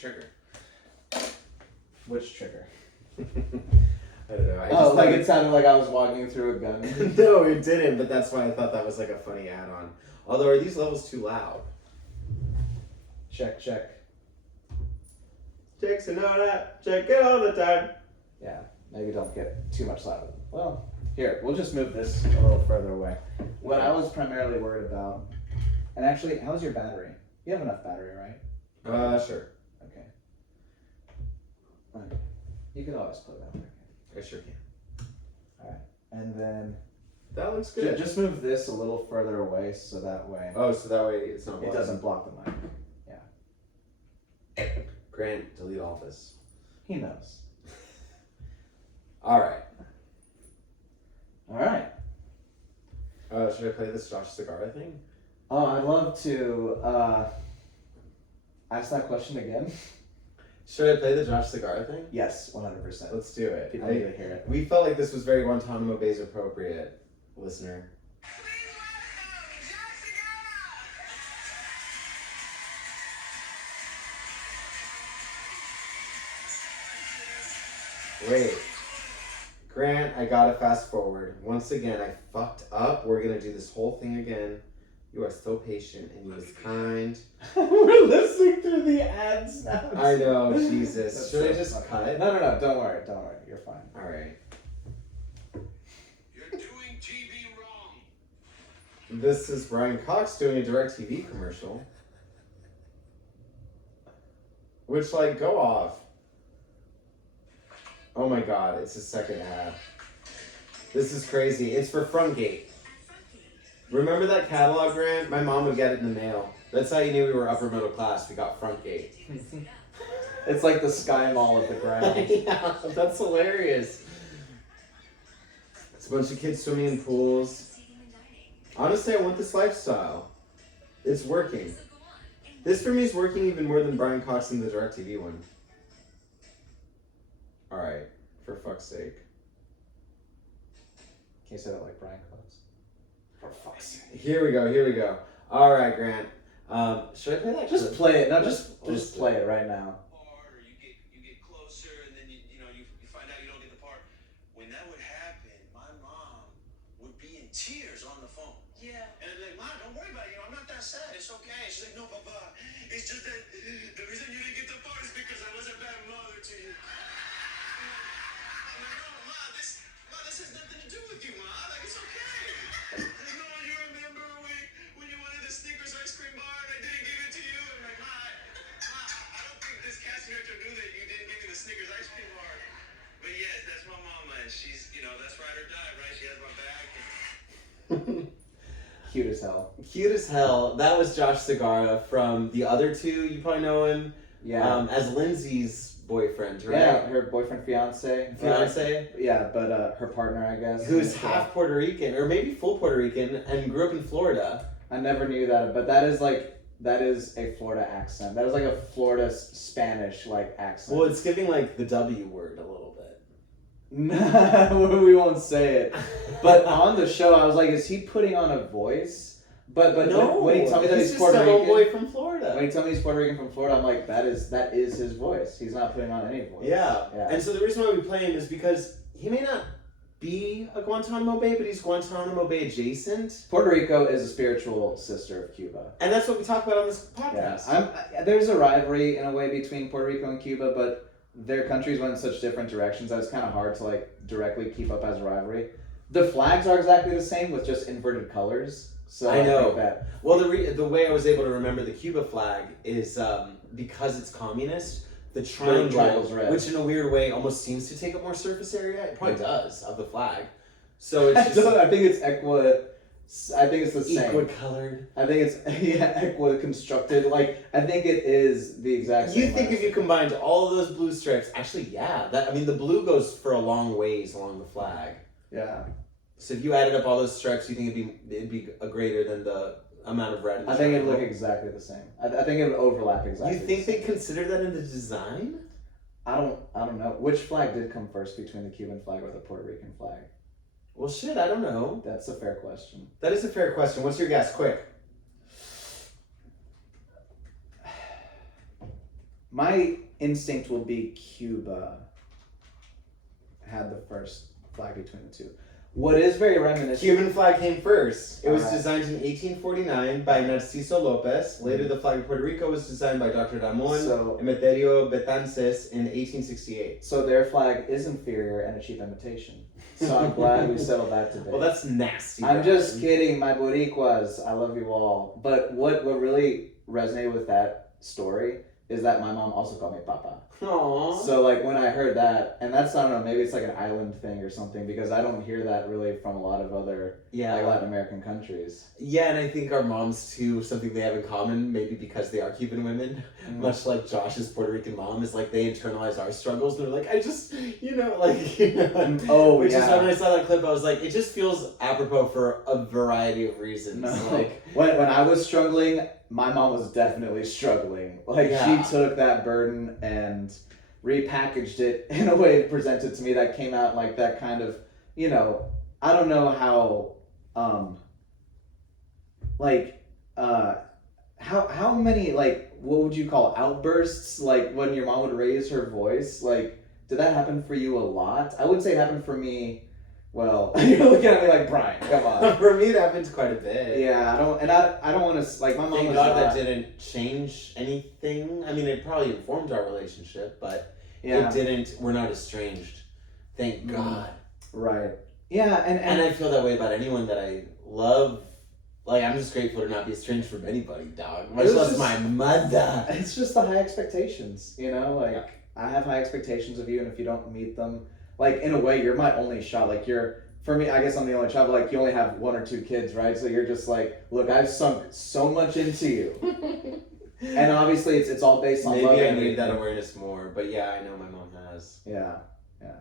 trigger. Which trigger? I don't know. Like it sounded like I was walking through a gun. No, it didn't, but that's why I thought that was like a funny add-on. Although, are these levels too loud? Check. Check and all that. Check it all the time. Yeah, maybe don't get too much louder. Well, here, we'll just move this a little further away. What I was primarily worried about, and actually, how's your battery? You have enough battery, right? Sure. Okay. You can always put that back in. I sure can. Alright, and then That looks good. just move this a little further away so that way Oh, so that way it's not it blocking. doesn't block the mic. Yeah. Grant, delete all this. He knows. Alright. Alright. Should I play this Josh Segarra thing? Oh, I'd love to ask that question again. Should I play the Josh Segarra thing? Yes, 100%. Let's do it. People need to hear it. We felt like this was very Guantanamo Bay's appropriate, listener. Wait. Grant, I gotta fast forward. Once again, I fucked up. We're gonna do this whole thing again. You are so patient and you was kind. We're listening to the ad sounds. I know, Jesus. That's Should I so just funny. cut? No, don't worry, you're fine. Alright. You're doing TV wrong. This is Brian Cox doing a DirecTV commercial. Which, like, go off. Oh my god, it's his second ad. This is crazy. It's for Frontgate. Remember that catalog, Grant? My mom would get it in the mail. That's how you knew we were upper middle class. We got Frontgate. It's like the Sky Mall at the ground. Yeah, that's hilarious. It's a bunch of kids swimming in pools. Honestly, I want this lifestyle. It's working. This for me is working even more than Brian Cox in the DirecTV one. Alright, for fuck's sake. Can you say that like Brian Cox? For fuck's sake. Here we go. Alright, Grant. Should I play that? Just play it. No, just play it right now. Or you get closer and then you find out you don't get the part. When that would happen, my mom would be in tears on the phone. Yeah. And I'd be like, Mom, don't worry about it. I'm not that sad. It's okay. She's like, no, Papa. It's just that the reason you didn't get the part is because I was a bad mother to you. I'm like, no, Ma, this has nothing to do with you, Ma. Like, it's okay. Like, no, you remember when you wanted the Snickers ice cream bar and I didn't give it to you? I'm like, Ma, I don't think this casting director knew that you didn't give me the Snickers ice cream bar. But yes, that's my mama, and she's, that's ride or die, right? She has my back. Cute as hell. Cute as hell. That was Josh Segarra from the other two. You probably know him. Yeah. As Lindsay's boyfriend, right? Yeah, her boyfriend, fiance. Yeah, but her partner, I guess. Who's half Puerto Rican, or maybe full Puerto Rican, and grew up in Florida. I never knew that, but that is a Florida accent. That is like a Florida Spanish accent. Well, it's giving like the W word a little bit. No, we won't say it. But on the show, I was like, is he putting on a voice? But no, when he told me that he's just Puerto a Rican, homeboy from Florida. when he told me he's Puerto Rican from Florida, I'm like, that is his voice. He's not putting on any voice. Yeah. And so the reason why we play him is because he may not be a Guantanamo Bay, but he's Guantanamo Bay adjacent. Puerto Rico is a spiritual sister of Cuba. And that's what we talk about on this podcast. Yeah. There's a rivalry in a way between Puerto Rico and Cuba, but their countries went in such different directions that it's kind of hard to directly keep up as a rivalry. The flags are exactly the same with just inverted colors. So I know. think that. Well, the way I was able to remember the Cuba flag is because it's communist. The triangle's red, which in a weird way almost seems to take up more surface area. It probably does of the flag. So it's just I think it's I think it's the same. Equi-colored. I think it's equi-constructed. I think it is the exact same. You think if you combined all of those blue stripes, actually, yeah. The blue goes for a long ways along the flag. Yeah. So if you added up all those stripes, you think it'd be a greater than the amount of red? I think it'd look exactly the same. I think it would overlap exactly. You think they consider that in the design? I don't know. Which flag did come first between the Cuban flag or the Puerto Rican flag? Well, shit, I don't know. That's a fair question. That is a fair question. What's your guess? Quick. my instinct will be Cuba had the first flag between the two. What is very reminiscent... Cuban flag came first. It was Alright. designed in 1849 by Narciso Lopez. Later, the flag of Puerto Rico was designed by Dr. Ramon Emeterio Betances in 1868. So their flag is inferior and a cheap imitation. So I'm glad we settled that today. Well, that's nasty. I'm just kidding, my Boricuas. I love you all. But what really resonated with that story is that my mom also called me Papa. Aww. So like when I heard that, and that's, I don't know, maybe it's like an island thing or something, because I don't hear that really from a lot of other like Latin American countries. Yeah, and I think our moms too, something they have in common, maybe because they are Cuban women, much like Josh's Puerto Rican mom, is like they internalize our struggles. They're like, I just, which is when I saw that clip, I was like, it just feels apropos for a variety of reasons. No. Like when I was struggling, my mom was definitely struggling. Like she took that burden and repackaged it in a way presented to me that came out like that kind of, I don't know how, how many, like, what would you call outbursts, like when your mom would raise her voice, like, did that happen for you a lot? I would say it happened for me. Well, you're looking at me like, Brian, come on. For me, it happened quite a bit. Yeah, I don't want to, like, my mom Thank was God not... that didn't change anything. I mean, it probably informed our relationship, but it didn't, we're not estranged. Thank God. Right. Yeah, and I feel that way about anyone that I love. Like, I'm just grateful to not be estranged from anybody, dog. Much less my mother. It's just the high expectations, I have high expectations of you, and if you don't meet them, like, in a way, you're my only shot. Like, for me, I guess I'm the only child, but, like, you only have 1 or 2 kids, right? So you're just like, look, I've sunk so much into you. And obviously, it's all based on love. Maybe I need that awareness more, but yeah, I know my mom has. Yeah.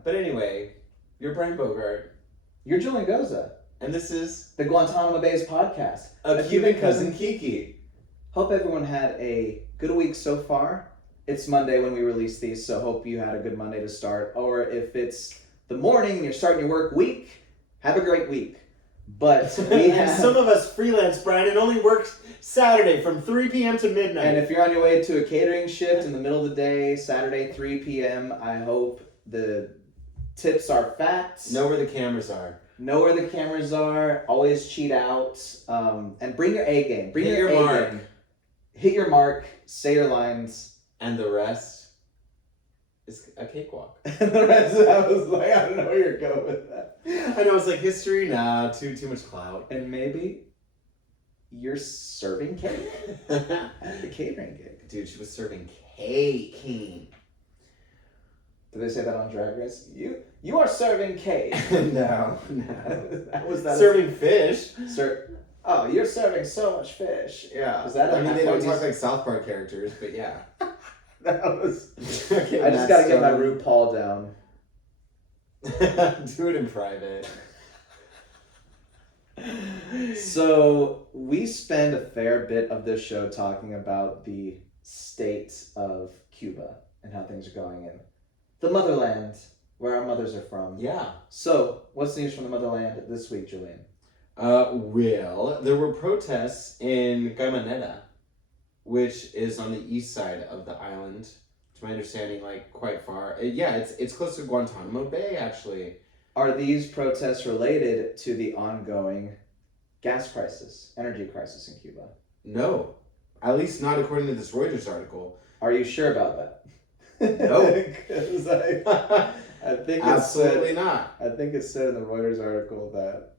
But anyway, you're Brian Bogart. You're Julian Goza. And this is the Guantanamo Bay's podcast. A Cuban Cousin Kiki. Hope everyone had a good week so far. It's Monday when we release these, so hope you had a good Monday to start. Or if it's the morning and you're starting your work week, have a great week. But we have... Some of us freelance, Brian, and only work Saturday from 3 p.m. to midnight. And if you're on your way to a catering shift in the middle of the day, Saturday, 3 p.m., I hope the tips are fat. Know where the cameras are. Know where the cameras are. Always cheat out. And bring your A game. Bring Hit your A mark. game. Hit your mark. Say your lines. And the rest is a cakewalk. And the rest, I was like, I don't know where you're going with that. I know, it's like history, nah, too much clout. And maybe you're serving cake at the catering gig. Dude, she was serving cake. Did they say that on Drag Race? You are serving cake. No. That was that. Serving fish. Oh, you're serving so much fish. Yeah. Was that? I mean, they don't talk like South Park characters, but yeah. That was. Okay, I just gotta get my RuPaul down. Do it in private. So we spend a fair bit of this show talking about the state of Cuba and how things are going in the motherland, where our mothers are from. Yeah. So, what's the news from the motherland this week, Julian? Well, there were protests in Gaimanera, which is on the east side of the island. To my understanding, like quite far. It's close to Guantanamo Bay, actually. Are these protests related to the ongoing gas crisis, energy crisis in Cuba? No, at least not according to this Reuters article. Are you sure about that? No. Because I think absolutely not. I think it said in the Reuters article that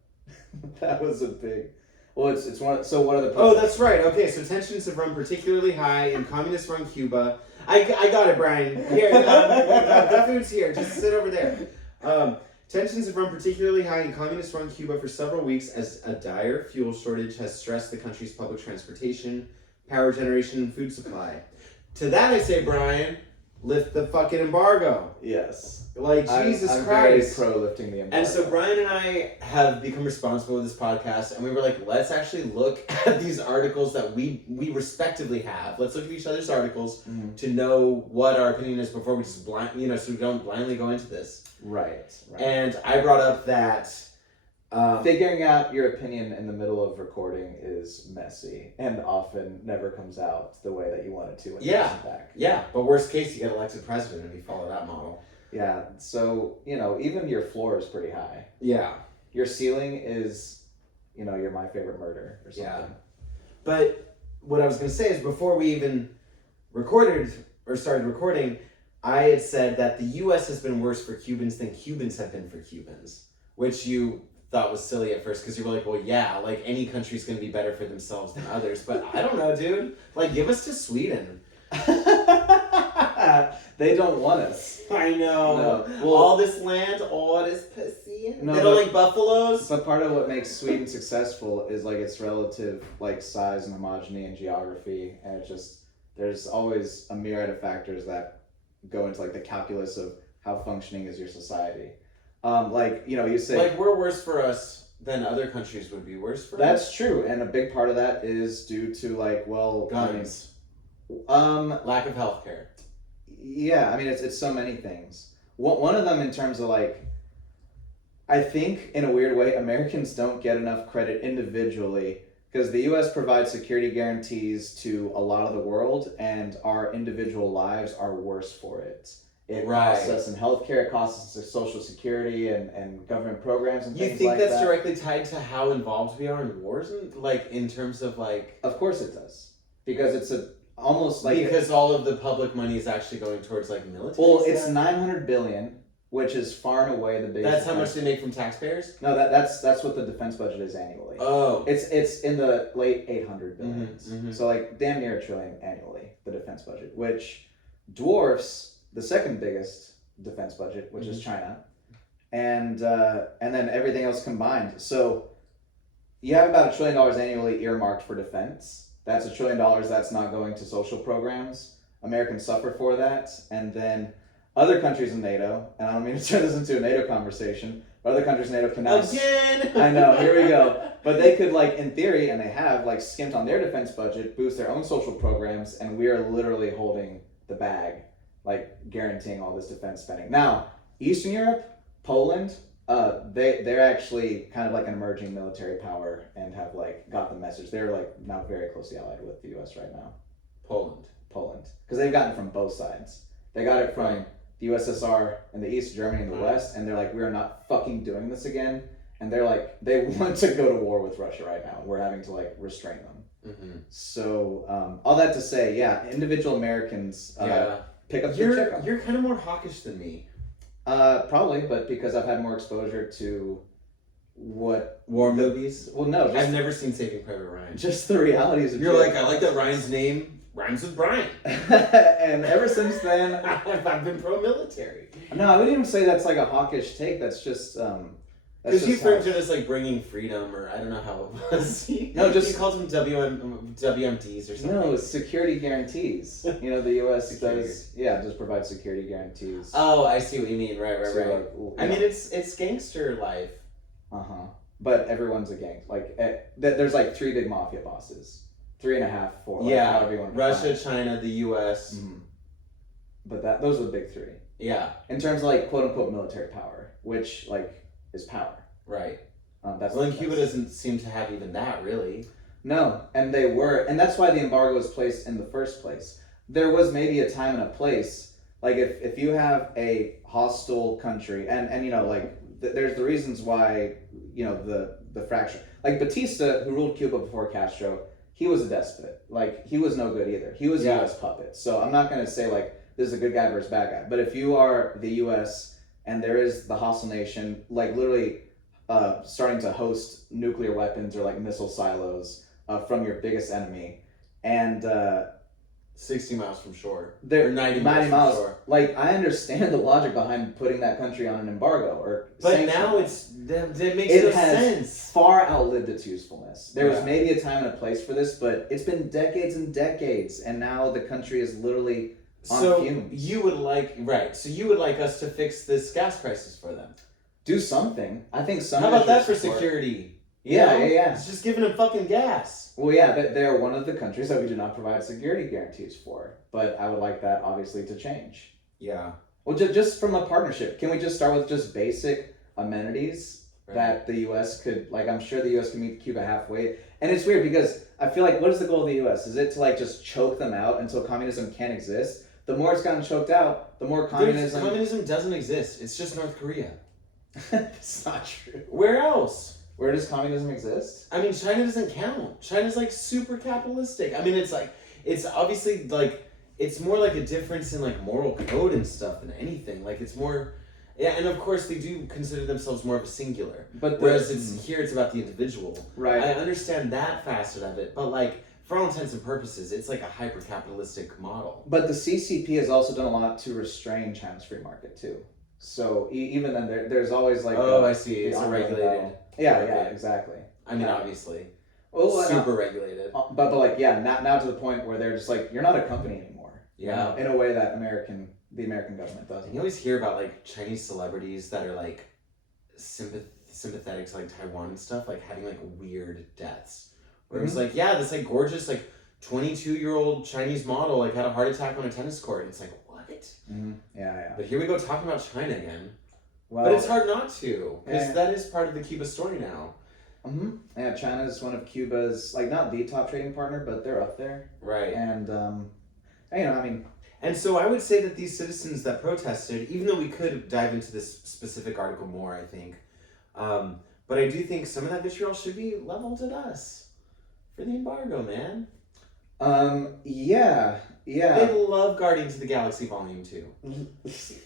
that was a big. Well, it's one. So what are the? Oh, that's right. Okay, so tensions have run particularly high in communist-run Cuba. I got it, Brian. Here, the food's here. Just sit over there. Tensions have run particularly high in communist-run Cuba for several weeks as a dire fuel shortage has stressed the country's public transportation, power generation, and food supply. To that I say, Brian, lift the fucking embargo. Yes. Like, Jesus I'm Christ. very pro lifting the embargo. And so Brian and I have become responsible with this podcast, and we were like, let's actually look at these articles that we respectively have. Let's look at each other's articles to know what our opinion is before we just so we don't blindly go into this. Right. And I brought up that Figuring out your opinion in the middle of recording is messy and often never comes out the way that you want it to when you listen back. Yeah, but worst case, you get elected president if you follow that model. Yeah, so, even your floor is pretty high. Yeah. Your ceiling is, you're my favorite murder or something. Yeah. But what I was going to say is before we even recorded or started recording, I had said that the U.S. has been worse for Cubans than Cubans have been for Cubans, which you thought was silly at first because you were like, well, yeah, like any country's going to be better for themselves than others. But I don't know, dude. Like, give us to Sweden. They don't want us. I know. No. Well, all this land, all this pussy. No, they don't like buffaloes. But part of what makes Sweden successful is like its relative like size and homogeny and geography, and it just there's always a myriad of factors that go into like the calculus of how functioning is your society. You say like we're worse for us than other countries would be worse for us. That's true, and a big part of that is due to guns, lack of healthcare. Yeah, I mean it's so many things. One of them in terms of I think in a weird way Americans don't get enough credit individually because the U.S. provides security guarantees to a lot of the world, and our individual lives are worse for it. It costs us in healthcare, it costs us social security and government programs and things like that. You think that's directly tied to how involved we are in wars, in terms of Of course it does, because it's almost because all of the public money is actually going towards military. Well, it's $900 billion, which is far and away the biggest. That's how much they make from taxpayers. No, that's what the defense budget is annually. Oh, it's in the late 800 billions. Mm-hmm. So damn near $1 trillion annually, the defense budget, which dwarfs the second biggest defense budget, which is China, and then everything else combined. So you have about $1 trillion annually earmarked for defense. That's $1 trillion that's not going to social programs. Americans suffer for that, and then other countries in NATO, and I don't mean to turn this into a NATO conversation, but other countries in NATO can now... Again! I know, here we go. But they could, in theory, and they have, skimped on their defense budget, boost their own social programs, and we are literally holding the bag, guaranteeing all this defense spending. Now, Eastern Europe, Poland, they're actually kind of an emerging military power and have, got the message. They're, now very closely allied with the U.S. right now. Poland. Because they've gotten it from both sides. They got it from the USSR in the East, Germany in the West, and they're like, we are not fucking doing this again. And they're like, they want to go to war with Russia right now. We're having to restrain them. Mm-hmm. So all that to say, yeah, individual Americans pick up the check. You're kind of more hawkish than me. Probably, but because I've had more exposure to what war movies. Well, no, I've never seen Saving Private Ryan. Just the realities of. You're like, I like that Ryan's name rhymes with Brian. And ever since then, I've been pro-military. No, I wouldn't even say that's a hawkish take. That's just because you framed it as bringing freedom, or I don't know how it was. No, just you called them WMDs or something. No, security guarantees. The U.S. does provide security guarantees. Oh, I see what you mean. Right. I mean, it's gangster life. But everyone's a gang. There's 3 big mafia bosses. 3.5, 4. However you want to Russia, China, the U.S. Mm-hmm. But those are the big 3. Yeah. In terms of quote unquote military power, which is power. Right. And Cuba doesn't seem to have even that really. No, and that's why the embargo was placed in the first place. There was maybe a time and a place. If you have a hostile country, and there's the reasons why the fracture. Batista, who ruled Cuba before Castro, he was a despot. He was no good either. He was a U.S. puppet. So I'm not going to say this is a good guy versus bad guy. But if you are the U.S. and there is the hostile nation, literally starting to host nuclear weapons or missile silos from your biggest enemy, and 60 miles from shore. They're 90 miles from shore. I understand the logic behind putting that country on an embargo or. But now that makes no sense. Far outlived its usefulness. There was maybe a time and a place for this, but it's been decades and decades, and now the country is literally on fumes. You would like us to fix this gas crisis for them. Do something. I think some. How about that for security? Yeah. It's just giving them fucking gas. Well, yeah, they're one of the countries that we do not provide security guarantees for. But I would like that, obviously, to change. Yeah. Well, just from a partnership, can we just start with just basic amenities? that the U.S. could, like, I'm sure the U.S. can meet Cuba halfway. And it's weird because I feel like, what is the goal of the U.S.? Is it to, like, just choke them out until communism can't exist? The more it's gotten choked out, the more communism... Communism doesn't exist. It's just North Korea. It's not true. Where else? Where does communism exist? I mean, China doesn't count. China's, like, super capitalistic. I mean, it's, like, it's obviously, like, it's more like a difference in, like, moral code and stuff than anything. Like, it's more... Yeah, and of course they do consider themselves more of a singular. But whereas here it's about the individual. Right. I understand that facet of it, but like for all intents and purposes, it's like a hyper-capitalistic model. But the CCP has also done a lot to restrain China's free market too. So even then, there's always like I see. It's regulated. Yeah, exactly. I mean, obviously, super regulated. But like now to the point where they're just like, you're not a company anymore. Yeah. In a way that the American government doesn't. You always hear about like Chinese celebrities that are like sympathetic to like Taiwan and stuff, like having like weird deaths. Where it's like, yeah, this like gorgeous like 22-year-old Chinese model like had a heart attack on a tennis court. And it's like, what? Mm-hmm. Yeah. But here we go talking about China again. Well, but it's hard not to, because that is part of the Cuba story now. Mm-hmm. Yeah, China's one of Cuba's, like, not the top trading partner, but they're up there. Right. And, you know, I mean... And so I would say that these citizens that protested, even though we could dive into this specific article more, I think, but I do think some of that vitriol should be leveled at us for the embargo, man. Yeah. They love Guardians of the Galaxy Volume 2.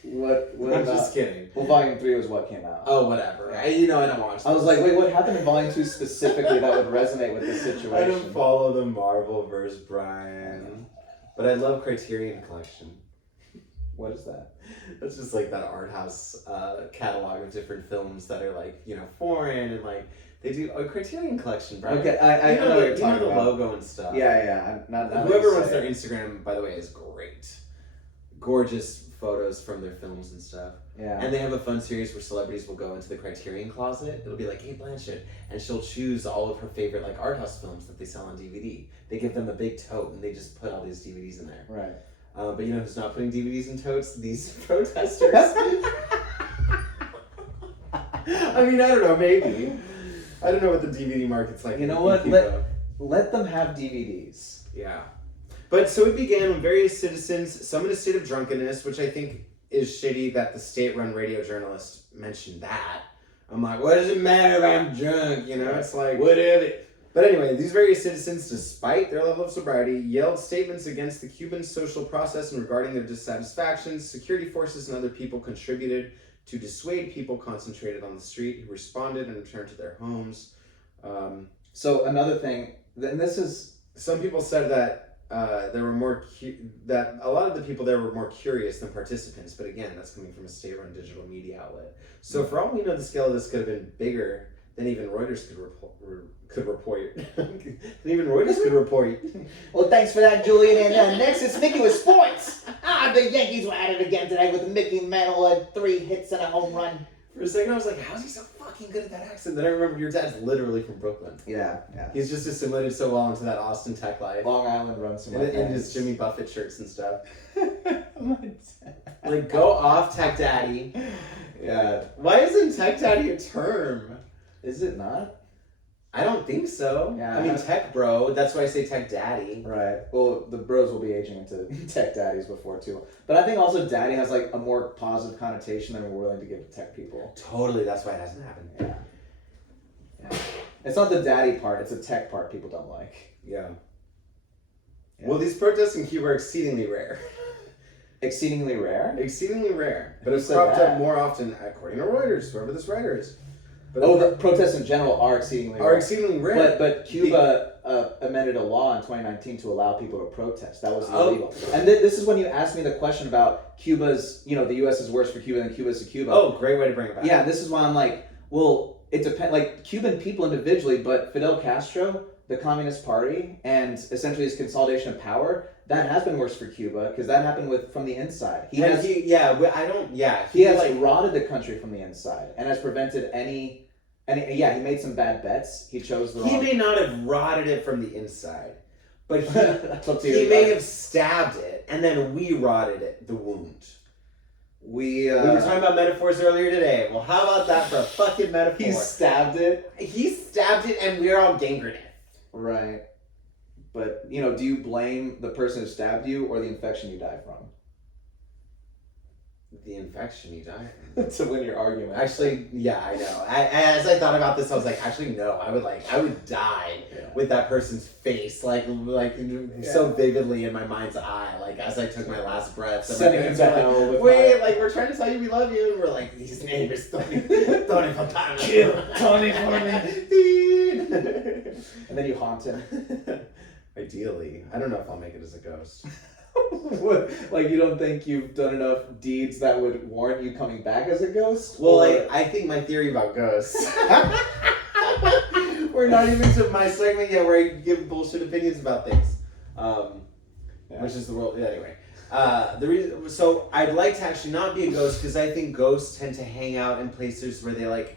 What I'm about... just kidding. Well, Volume 3 was what came out. Oh, whatever. I don't watch those. I was like, wait, what happened in Volume 2 specifically that would resonate with this situation? I don't follow the Marvel-verse, Brian. But I love Criterion Collection. What is that? It's just like that art house catalog of different films that are like, you know, foreign and like they do a Criterion Collection, Brian. Okay, I know what you're talking about. You know the logo and stuff. Yeah. Whoever runs their Instagram, by the way, is great. Gorgeous photos from their films and stuff. Yeah. And they have a fun series where celebrities will go into the Criterion closet. It'll be like, hey, Blanchett. And she'll choose all of her favorite like art house films that they sell on DVD. They give them a big tote and they just put all these DVDs in there. Right. But you know who's not putting DVDs in totes? These protesters. I mean, I don't know, maybe. I don't know what the DVD market's like. You know what? Let them have DVDs. Yeah. But so it began with various citizens, some in a state of drunkenness, which I think is shitty that the state-run radio journalist mentioned that. I'm like, what does it matter if I'm drunk? You know, it's like, whatever. But anyway, these various citizens, despite their level of sobriety, yelled statements against the Cuban social process and regarding their dissatisfactions. Security forces and other people contributed to dissuade people concentrated on the street who responded and returned to their homes. So another thing, and this is... Some people said that there were that a lot of the people there were more curious than participants, but again, that's coming from a state-run digital media outlet. So for all we know, the scale of this could have been bigger than even Reuters could report. Than even Reuters could report. Well, thanks for that, Julian. And next it's Mickey with sports. The Yankees were at it again today with Mickey Mantle had 3 hits and a home run. For a second, I was like, how's he so fucking good at that accent? Then I remembered your dad's literally from Brooklyn. Yeah. He's just assimilated so well into that Austin tech life. Long Island runs some in his Jimmy Buffett shirts and stuff. Like, go off, Tech Daddy. Yeah. Why isn't Tech Daddy a term? Is it not? I don't think so. Yeah, I mean, Tech Bro. That's why I say Tech Daddy. Right. Well, the bros will be aging into Tech Daddies before too. But I think also Daddy has like a more positive connotation than we're willing to give to tech people. Totally. That's why it hasn't happened. Yeah. It's not the daddy part. It's the tech part people don't like. Yeah. Well, these protests in Cuba are exceedingly rare. Exceedingly rare? Exceedingly rare. But it's cropped up more often, according to Reuters, whoever this writer is. But the protests in general are exceedingly rare. But Cuba amended a law in 2019 to allow people to protest. That was illegal. And this is when you asked me the question about Cuba's, the U.S. is worse for Cuba than Cuba is to Cuba. Oh, great way to bring it back. Yeah, this is why I'm like, well, it depends. Like, Cuban people individually, but Fidel Castro, the Communist Party, and essentially his consolidation of power, that has been worse for Cuba because that happened from the inside. He has rotted the country from the inside and has prevented any. And he made some bad bets. He chose the wrong... He may not have rotted it from the inside, but he may have stabbed it, and then we rotted the wound. We were talking about metaphors earlier today. Well, how about that for a fucking metaphor? He stabbed it. He stabbed it, and we're all gangrenous. Right. But, do you blame the person who stabbed you or the infection you died from? The infection you died To win your argument. Actually, yeah, I know. As I thought about this, I was like, actually, no. I would die with that person's face, so vividly in my mind's eye, as I took my last breath. So sending him to hell. We're trying to tell you we love you, and we're like, these neighbors, Tony Fontana. Kill Tony for me. And then you haunt him. Ideally. I don't know if I'll make it as a ghost. What? You don't think you've done enough deeds that would warrant you coming back as a ghost? Well, I think my theory about ghosts. We're not even to my segment yet where I give bullshit opinions about things. Which is the world. Anyway. The reason, so I'd like to actually not be a ghost because I think ghosts tend to hang out in places where they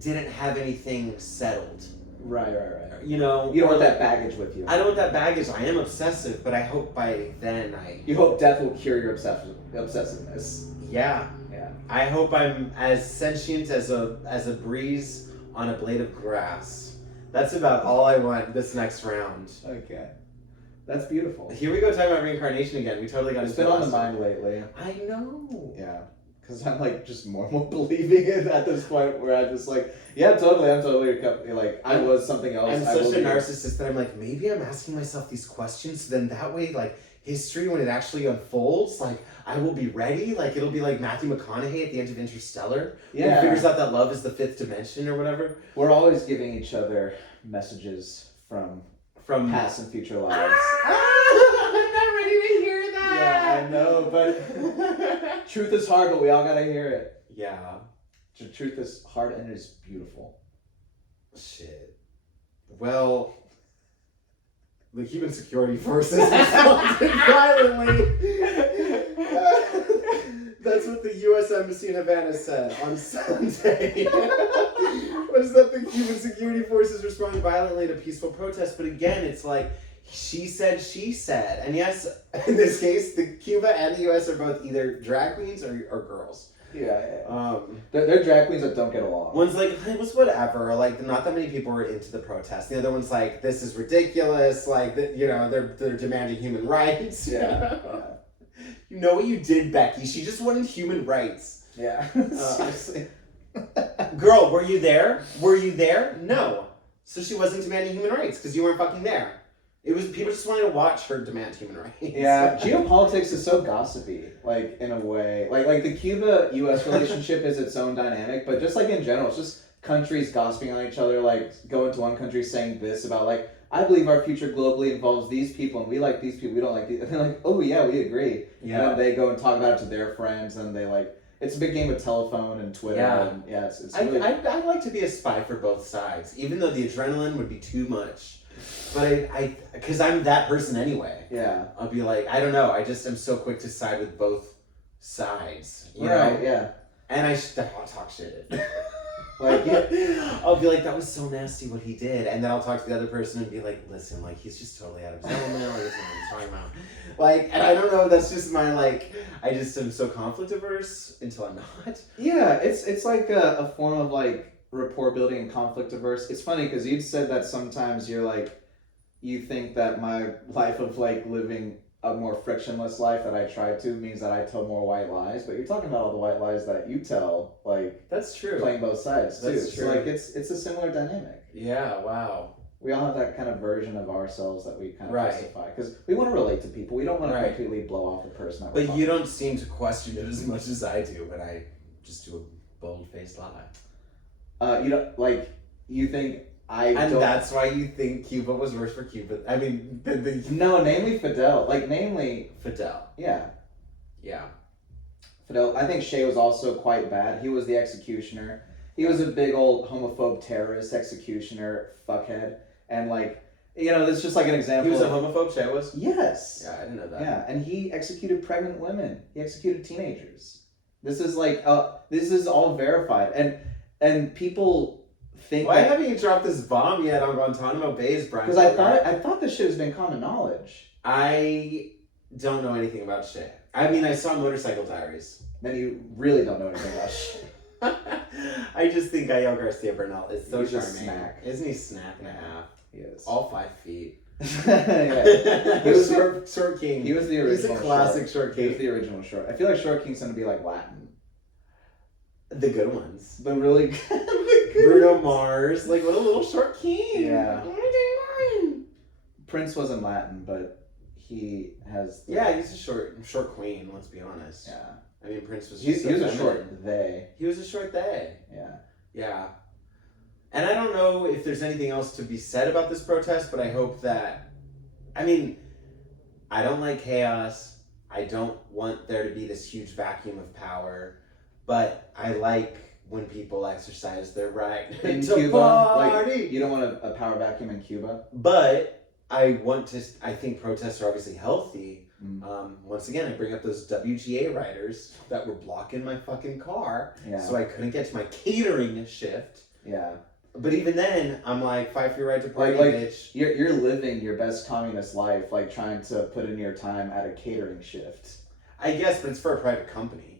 didn't have anything settled. Right. You don't want that baggage with you. I don't want that baggage. I am obsessive, but I hope by then You hope death will cure your obsessiveness. Yeah. Yeah. I hope I'm as sentient as a breeze on a blade of grass. That's about all I want this next round. Okay. That's beautiful. Here we go talking about reincarnation again. We totally got It's been on the mind lately. I know. Yeah. Because I'm just more and more believing it at this point where I'm just yeah, totally. I'm totally I was something else. I'm such a narcissist that I'm maybe I'm asking myself these questions. So then that way, history, when it actually unfolds, I will be ready. It'll be like Matthew McConaughey at the end of Interstellar. Yeah. He figures out that love is the fifth dimension or whatever. We're always giving each other messages from past and future lives. I'm not ready to hear that. Yeah, I know, but truth is hard, but we all gotta hear it. Yeah. The truth is hard and it is beautiful. Shit. Well, the human security forces responded violently. That's what the U.S. Embassy in Havana said on Sunday. Was that the Cuban security forces responded violently to peaceful protests? But again, it's she said, she said. And yes, in this case, the Cuba and the U.S. are both either drag queens or girls. Yeah. They're drag queens that don't get along. One's it was whatever. Not that many people were into the protest. The other one's this is ridiculous. They're demanding human rights. Yeah. You know what you did, Becky? She just wanted human rights. Yeah. Seriously. Girl, were you there? Were you there? No. So she wasn't demanding human rights because you weren't fucking there. It was people just wanted to watch her demand human rights. Yeah, geopolitics is so gossipy, in a way. The Cuba-U.S. relationship is its own dynamic, but just in general, it's just countries gossiping on each other, going to one country saying this about I believe our future globally involves these people and we like these people, we don't like these. And they're oh yeah, we agree. Yeah. And then they go and talk about it to their friends and they it's a big game of telephone and Twitter. Yeah. And it's really... I'd like to be a spy for both sides, even though the adrenaline would be too much. But because I'm that person anyway. Yeah. I'll be I don't know, I just am so quick to side with both sides. You right, know? Yeah. And I'll talk shit. I'll be that was so nasty what he did, and then I'll talk to the other person and be listen, he's just totally out of his element, he doesn't know what he's talking about. And I don't know, that's just my I just am so conflict averse until I'm not. Yeah, it's a form of rapport building and conflict averse. It's funny because you've said that sometimes you're you think that my life of living a more frictionless life that I try to means that I tell more white lies, but you're talking about all the white lies that you tell, that's true. Playing both sides too. That's true. So it's a similar dynamic. Yeah. Wow. We all have that kind of version of ourselves that we kind of justify because we want to relate to people. We don't want to completely blow off the person. That but you don't seem to question it as much as I do, but I just do a bold-faced lie. You don't you think. And that's why you think Cuba was worse for Cuba. I mean, no, namely Fidel. Namely Fidel. Yeah. Yeah. Fidel. I think Che was also quite bad. He was the executioner. He was a big old homophobe terrorist executioner fuckhead. And it's just an example. He was a homophobe. Che was. Yes. Yeah, I didn't know that. Yeah, and he executed pregnant women. He executed teenagers. This is this is all verified, and people. Why haven't you dropped this bomb yet on Guantanamo Bay's Brian? Because I thought this shit has been common knowledge. I don't know anything about shit. I mean, I saw Motorcycle Diaries. Then you really don't know anything about I just think Gael Garcia Bernal is so He's a charming. snack. Isn't he snack and a half? He is. All 5 feet. Yeah. He was short king. He was the original. He's a classic short He king. was the original short. I feel like Short King's gonna be like Latin. The good ones. The really good Bruno Mars. Like, what a little short king. Yeah. Prince wasn't Latin, but he has. Yeah, he's a short queen. Let's be honest. Yeah. I mean, Prince was. He Just was so a feminine. short they. He was a short they. Yeah. Yeah. And I don't know if there's anything else to be said about this protest, but I hope that. I mean, I don't like chaos. I don't want there to be this huge vacuum of power, but I like when people exercise their right In to Cuba, party. like you don't want a power vacuum in Cuba. But I think protests are obviously healthy. Mm. Once again, I bring up those WGA riders that were blocking my fucking car, Yeah. so I couldn't get to my catering shift. Yeah. But even then, I'm like, 5 free ride to party, Like bitch. you're living your best communist life, like trying to put in your time at a catering shift. I guess, but it's for a private company.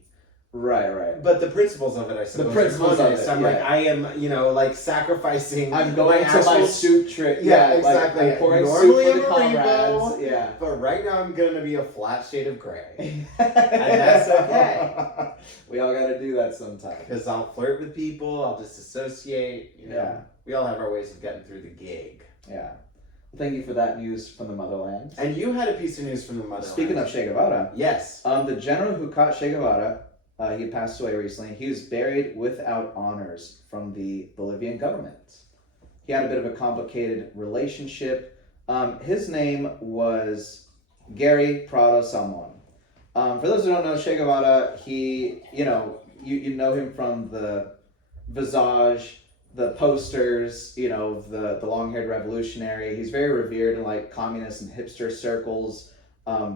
Right. But the principles of it, I suppose, principles are of communist. it, I'm yeah. like, I am, like, sacrificing I'm going to my actual soup trip. Yeah, like, exactly. I'm pouring Normally soup for the I'm a rainbow. comrades. Yeah. But right now, I'm going to be a flat shade of gray. And that's okay. We all got to do that sometime. Because I'll flirt with people, I'll disassociate, Yeah. We all have our ways of getting through the gig. Yeah. Thank you for that news from the motherland. And you had a piece of news from the motherland. Speaking of Che Guevara, Yes. the general who caught Che Guevara, he passed away recently. He was buried without honors from the Bolivian government. He had a bit of a complicated relationship. His name was Gary Prado Salmon. For those who don't know, Che Guevara, he, you know him from the visage, the posters, the long-haired revolutionary. He's very revered in like communist and hipster circles.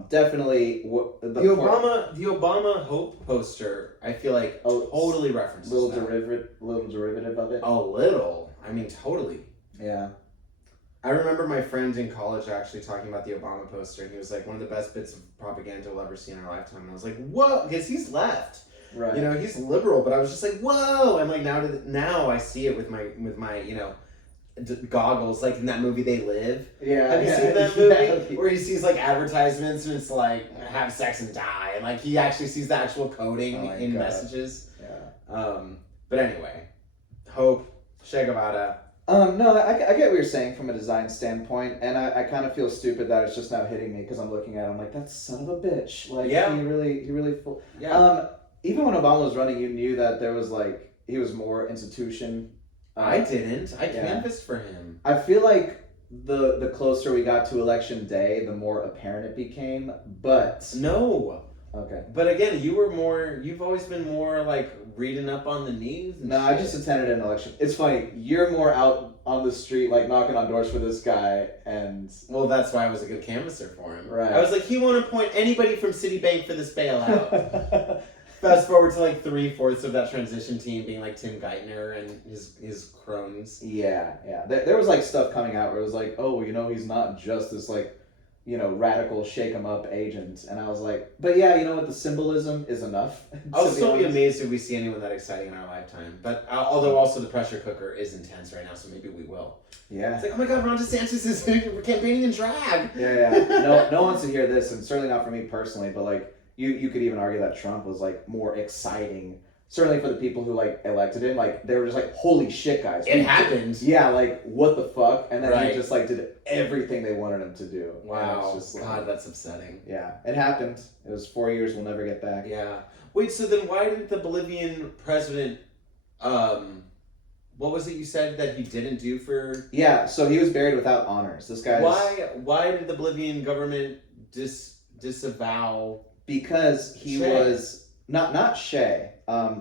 Definitely The Obama Hope poster, I feel like totally references little that. derivative of it. A little. I mean, totally. Yeah. I remember my friend in college actually talking about the Obama poster, and he was like, one of the best bits of propaganda we'll ever see in our lifetime. And I was like, whoa, because he's left. Right. He's liberal, but I was just like, whoa. I'm like, now I see it with my goggles, like in that movie They Live. Yeah. Have you seen that movie? Where he sees like advertisements and it's like, have sex and die. And like he actually sees the actual coding in messages. Yeah. But anyway, Hope, Che Guevara. No, I get what you're saying from a design standpoint, and I kind of feel stupid that it's just now hitting me because I'm looking at it, I'm like, that son of a bitch. Like, Yeah. he really Yeah. Even when Obama was running, you knew that there was like, he was more institution. I didn't. I yeah. canvassed for him. I feel like the closer we got to election day, the more apparent it became, but... No. Okay. But again, you've always been more like reading up on the news and No, shit. I just attended an election. It's funny, you're more out on the street, like knocking on doors for this guy, and... Well, that's why I was a good canvasser for him. Right. I was like, he won't appoint anybody from Citibank for this bailout. Fast forward to like 3/4 of that transition team being like Tim Geithner and his crones. Yeah. There was like stuff coming out where it was like, oh, he's not just this like, radical shake 'em up agent. And I was like, but yeah, you know what? The symbolism is enough. I'll still be amazed if we see anyone that exciting in our lifetime. But although also the pressure cooker is intense right now, so maybe we will. Yeah. It's like, oh my God, Ron DeSantis is campaigning in drag. Yeah. No one wants to hear this, and certainly not for me personally, but like, you could even argue that Trump was like more exciting. Certainly for the people who like elected him, like they were just like, holy shit, guys. It happened. Yeah, like what the fuck? And then Right. he just like did everything they wanted him to do. Wow. And it's just, God, that's upsetting. Yeah, it happened. It was 4 years we'll never get back. Yeah. Wait, so then why didn't the Bolivian president, what was it you said that he didn't do for... Yeah, so he was buried without honors. This guy. Why did the Bolivian government disavow... Because he Che. was not Che.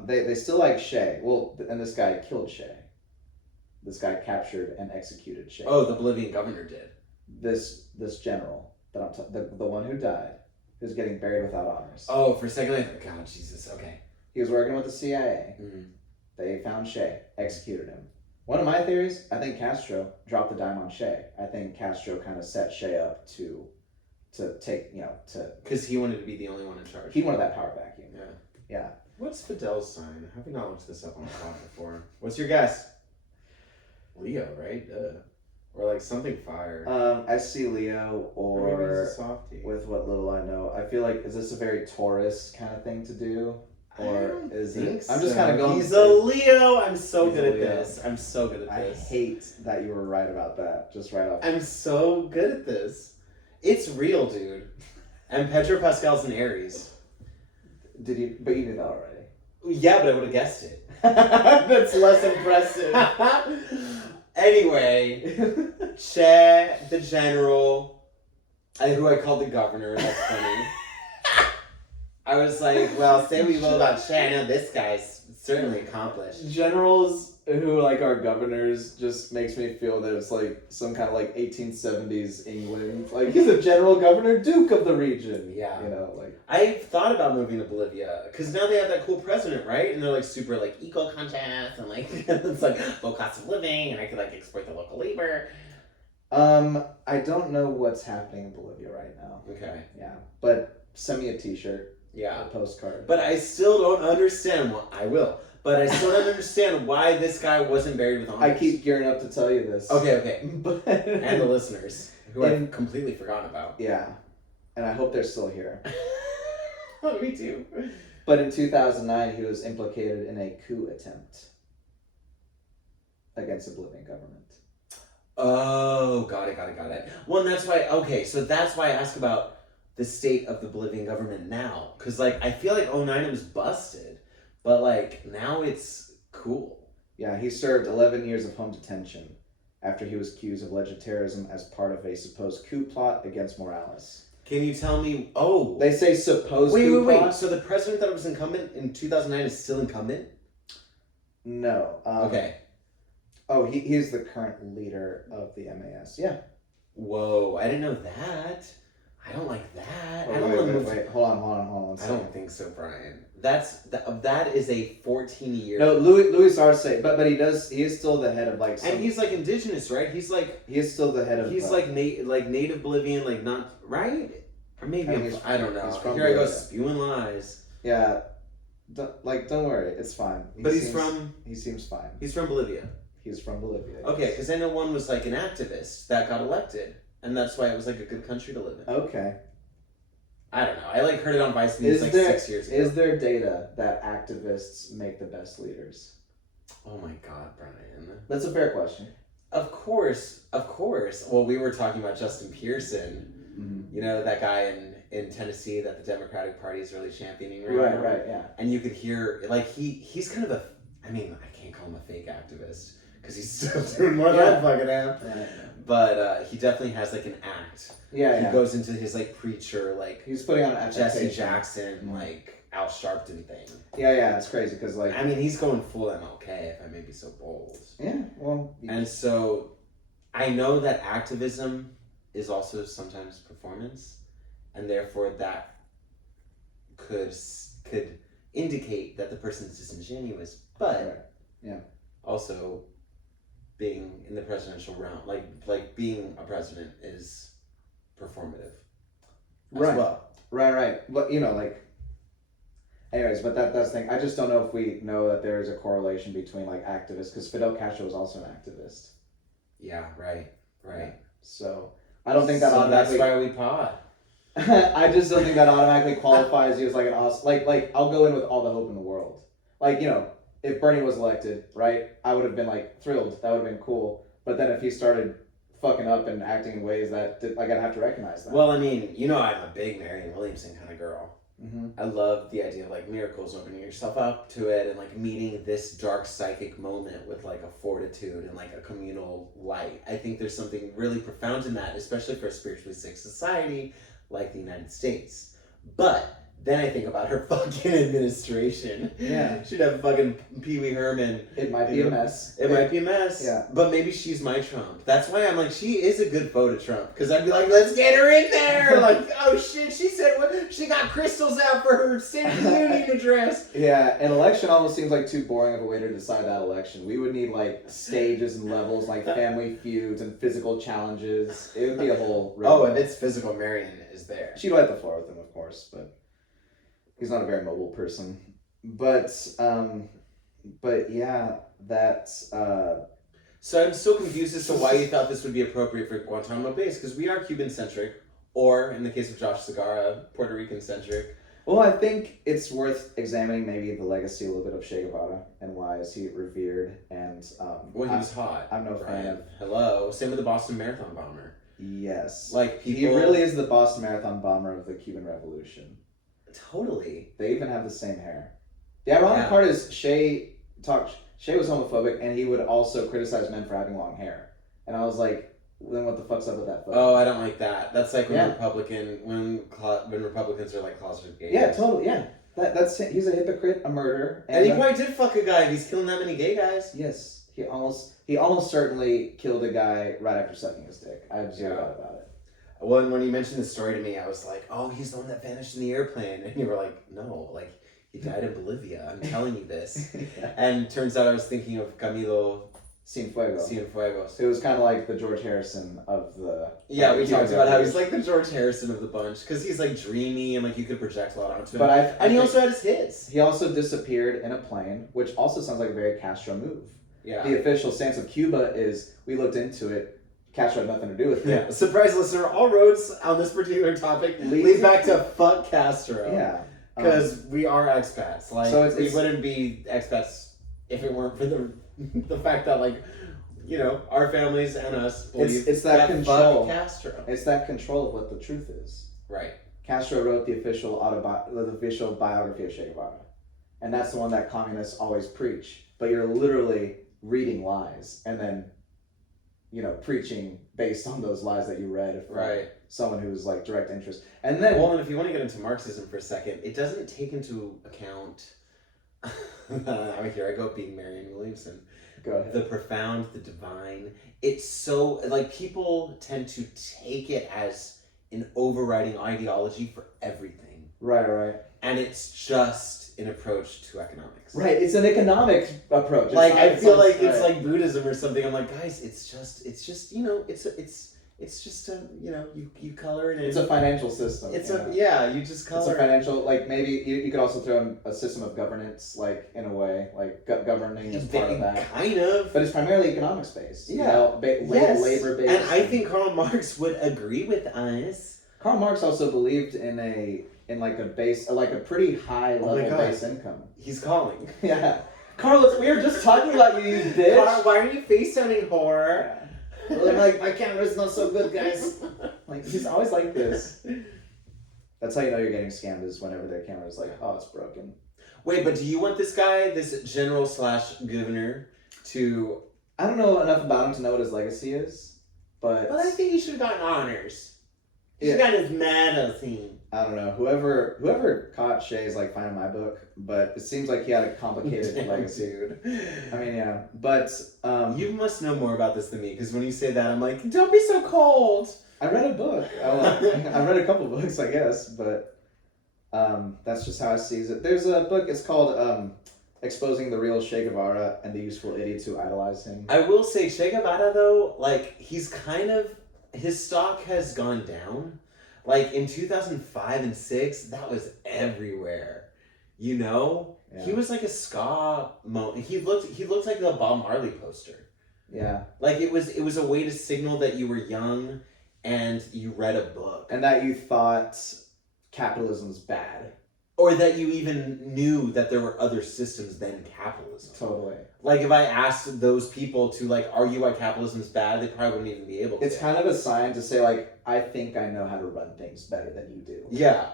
They still like Che. Well, and this guy killed Che. This guy captured and executed Che. Oh, the Bolivian governor did. This general that the one who died, who's getting buried without honors. Oh, for a second I thought, God, Jesus, okay. He was working with the CIA. Mm-hmm. They found Che, executed him. One of my theories, I think Castro dropped the dime on Che. I think Castro kind of set Che up to to take, to... Because he wanted to be the only one in charge. He wanted that power vacuum. Yeah. Yeah. What's Fidel's sign? Have we not looked this up on the pod before? What's your guess? Leo, right? Or like something fire. I see Leo, Or maybe or he's a softie. with what little I know, I feel like, is this a very Taurus kind of thing to do? Or is it... I'm just kind of going... He's a Leo! I'm so He's good a at Leo. this. I'm so good at I this. hate that you were right about that, just right off. I'm so good at this. It's real, dude. And Pedro Pascal's an Aries. But you knew that already. Yeah, but I would have guessed it. That's less impressive. Anyway, Che, the general, who I called the governor, that's funny. I was like, well, say we will about Che, I know this guy's certainly accomplished. Generals who like are governors just makes me feel that it's like some kind of like 1870s England. Like he's a general governor, duke of the region. Yeah. Like I've thought about moving to Bolivia because now they have that cool president, right? And they're like super like eco-conscious and like it's like low cost of living, and I could like exploit the local labor. I don't know what's happening in Bolivia right now. Okay. Yeah, but send me a T-shirt, Yeah. a postcard. But I still don't understand I will. But I still don't understand why this guy wasn't buried with honors. I keep gearing up to tell you this. Okay. But And the listeners, who I've completely forgotten about. Yeah, and I hope they're still here. Oh, me too. But in 2009, he was implicated in a coup attempt against the Bolivian government. Oh, got it. Well, and that's why, okay, so that's why I ask about the state of the Bolivian government now. Because, like, I feel like 09 it was busted. But, like, now it's cool. Yeah, he served 11 years of home detention after he was accused of alleged terrorism as part of a supposed coup plot against Morales. Can you tell me, oh. They say supposed coup plot? Wait. So the president that was incumbent in 2009 is still incumbent? No. Okay. Oh, he's the current leader of the MAS. Yeah. Whoa, I didn't know that. I don't like that. Oh, I don't want to move. Wait. Hold on. I don't think so, Brian. That is a 14-year. No, Luis Arce, but he is still the head of like. And he's like indigenous, right? He is still the head of. He's like native Bolivian, like not right, or maybe I don't know. He's from Here Bolivia. I go spewing lies. Yeah, don't worry, it's fine. He seems fine. He's from Bolivia. He's from Bolivia. Okay, because I know one was like an activist that got elected, and that's why it was like a good country to live in. Okay. I don't know. I like heard it on Vice News 6 years ago. Is there data that activists make the best leaders? Oh my God, Brian. That's a fair question. Of course. Well, we were talking about Justin Pearson. Mm-hmm. You know, that guy in Tennessee that the Democratic Party is really championing right now. Right, yeah. And you could hear, like, he's kind of I can't call him a fake activist because he's still doing more than I fucking am. Right. But he definitely has, like, an act. Yeah, He goes into his, like, preacher, like, he's putting on an Jesse Jackson, like, Al Sharpton thing. Yeah, it's crazy because, like... I mean, he's going full MLK, if I may be so bold. Yeah, well... And so, I know that activism is also sometimes performance, and therefore that could indicate that the person's disingenuous, but also being in the presidential realm, like being a president is performative as well. Right. But, anyways, but that's the thing. I just don't know if we know that there is a correlation between, like, activists, because Fidel Castro was also an activist. Yeah, right. Yeah. So, I don't think that automatically... that's why we pod. I just don't think that automatically qualifies you as, like, an awesome... Like, I'll go in with all the hope in the world. Like, if Bernie was elected, right, I would have been, like, thrilled. That would have been cool. But then if he started fucking up and acting in ways that I'd have to recognize that. Well, I mean, I'm a big Marianne Williamson kind of girl. Mm-hmm. I love the idea of, like, miracles, opening yourself up to it, and, like, meeting this dark psychic moment with, like, a fortitude and, like, a communal light. I think there's something really profound in that, especially for a spiritually sick society like the United States. But then I think about her fucking administration. Yeah. She'd have fucking Pee Wee Herman. It might be a mess. It might be a mess. Yeah. But maybe she's my Trump. That's why I'm like, she is a good foe to Trump. Because I'd be like, let's get her in there. Like, oh shit, she said what? She got crystals out for her State of the Union address. Yeah, an election almost seems like too boring of a way to decide that election. We would need like stages and levels, like family feuds and physical challenges. It would be a whole. Oh, if it's physical, Marion is there. She'd wipe the floor with him, of course, but he's not a very mobile person. But yeah, that's. So I'm still confused as to why you thought this would be appropriate for Guantanamo Bay, because we are Cuban-centric, or in the case of Josh Segarra, Puerto Rican-centric. Well, I think it's worth examining maybe the legacy a little bit of Che Guevara and why is he revered and. Well, he was hot. I'm no fan of. Hello. Same with the Boston Marathon bomber. Yes. Like people. He really is the Boston Marathon bomber of the Cuban Revolution. Totally. They even have the same hair. The ironic part is Che was homophobic and he would also criticize men for having long hair. And I was like, then what the fuck's up with that photo? Oh, I don't like that. That's like when Yeah. Republicans are like closeted gays. Yeah, totally. Yeah, that's he's a hypocrite, a murderer, And he probably did fuck a guy if he's killing that many gay guys. Yes, he almost certainly killed a guy right after sucking his dick. I have zero doubt about it. Well, and when you mentioned the story to me, I was like, oh, he's the one that vanished in the airplane. And you were like, no, like, he died in Bolivia. I'm telling you this. Yeah. And turns out I was thinking of Camilo Cienfuegos. It was kind of like the George Harrison of the. Yeah, we talked about how he's like the George Harrison of the bunch because he's like dreamy and like you could project a lot onto him. But he also had his hits. He also disappeared in a plane, which also sounds like a very Castro move. Yeah. The official stance of Cuba is we looked into it. Castro had nothing to do with it. Yeah. Surprise, listener! All roads on this particular topic lead back to fuck Castro. Yeah. Because we are expats. Like, so we wouldn't be expats if it weren't for the fact that like. You know, our families and us believe it's that control. Castro. It's that control of what the truth is. Right. Castro wrote the official biography of Che Guevara, and that's the one that communists always preach. But you're literally reading lies and then, preaching based on those lies that you read from someone who's like direct interest. And then, well, and if you want to get into Marxism for a second, it doesn't take into account. I mean, here I go being Marianne Williamson. Go ahead. The profound, the divine. It's so, like, people tend to take it as an overriding ideology for everything. Right. And it's just an approach to economics. Right, it's an economic approach. Like, I feel like it's like Buddhism or something. I'm like, guys, it's just, it's just you color it in. It's a financial system. You just color. It's a financial, like maybe you could also throw in a system of governance, like in a way, like governing is part of that. Kind of. But it's primarily economics based. Yeah. Labor based. And I think Karl Marx would agree with us. Karl Marx also believed in a pretty high level base income. He's calling. Yeah. Carlos, we were just talking about you bitch. Carl, why are you face-sounding whore? Yeah. Well, like, my camera's not so good, guys. Like, he's always like this. That's how you know you're getting scammed, is whenever their camera's like, oh, it's broken. Wait, but do you want this guy, this general/governor, to... I don't know enough about him to know what his legacy is, but... Well, I think he should have gotten honors. He should have gotten his medal thing. I don't know. Whoever caught Che is like fine in my book, but it seems like he had a complicated legacy. Dude. I mean, yeah, but you must know more about this than me, because when you say that, I'm like, don't be so cold. I read a book. I read a couple books, I guess, but that's just how I see it. There's a book. It's called Exposing the Real Che Guevara and the Useful Idiots Who Idolize Him. I will say Che Guevara, though, like, he's kind of, his stock has gone down. Like, in 2005 and 6, that was everywhere. You know? Yeah. He was like a ska he looked like the Bob Marley poster. Yeah. Like, it was a way to signal that you were young and you read a book. And that you thought capitalism's bad. Or that you even knew that there were other systems than capitalism. Totally. Like, if I asked those people to, like, argue why capitalism's bad, they probably wouldn't even be able to. It's kind of a sign to say, like, I think I know how to run things better than you do. Yeah.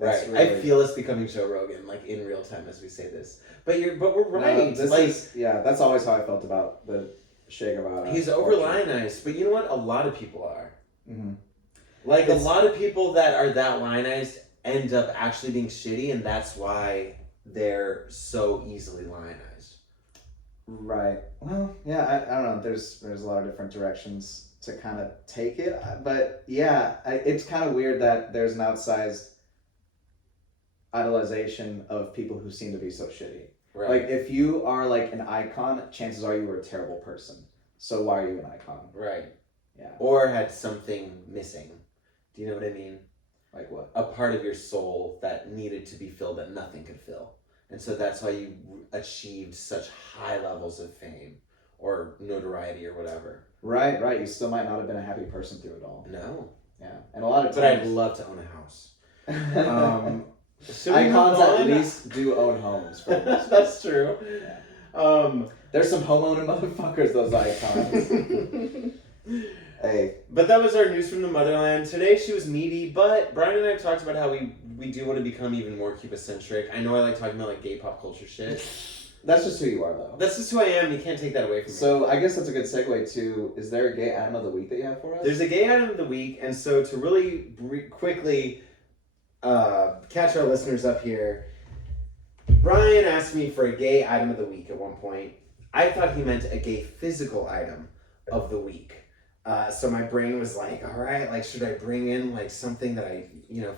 That's right. really... I feel us becoming Joe Rogan, like, in real time as we say this. But we're right. No, that's always how I felt about the Che Guevara. He's over-lionized, but you know what? A lot of people are. Mm-hmm. Like, a lot of people that are that lionized end up actually being shitty, and that's why they're so easily lionized. Right. Well, yeah, I don't know. There's a lot of different directions to kind of take it, but yeah, it's kind of weird that there's an outsized idolization of people who seem to be so shitty. Right. Like, if you are like an icon, chances are you were a terrible person. So why are you an icon? Right. Yeah. Or had something missing. Do you know what I mean? Like what? A part of your soul that needed to be filled that nothing could fill. And so that's why you achieved such high levels of fame or notoriety or whatever. Right. You still might not have been a happy person through it all. No. Yeah. And a lot of times... But I'd love to own a house. Icons at least do own homes. For That's true. Yeah. There's some homeowner motherfuckers, those icons. Hey. But that was our news from the motherland. Today she was meaty, but Brian and I have talked about how we do want to become even more Cuba-centric. I know I like talking about like gay pop culture shit. That's just who you are, though. That's just who I am. You can't take that away from me. So I guess that's a good segue to, is there a gay item of the week that you have for us? There's a gay item of the week, and so to really quickly catch our listeners up here, Brian asked me for a gay item of the week at one point. I thought he meant a gay physical item of the week. So my brain was like, all right, like, should I bring in like something that I,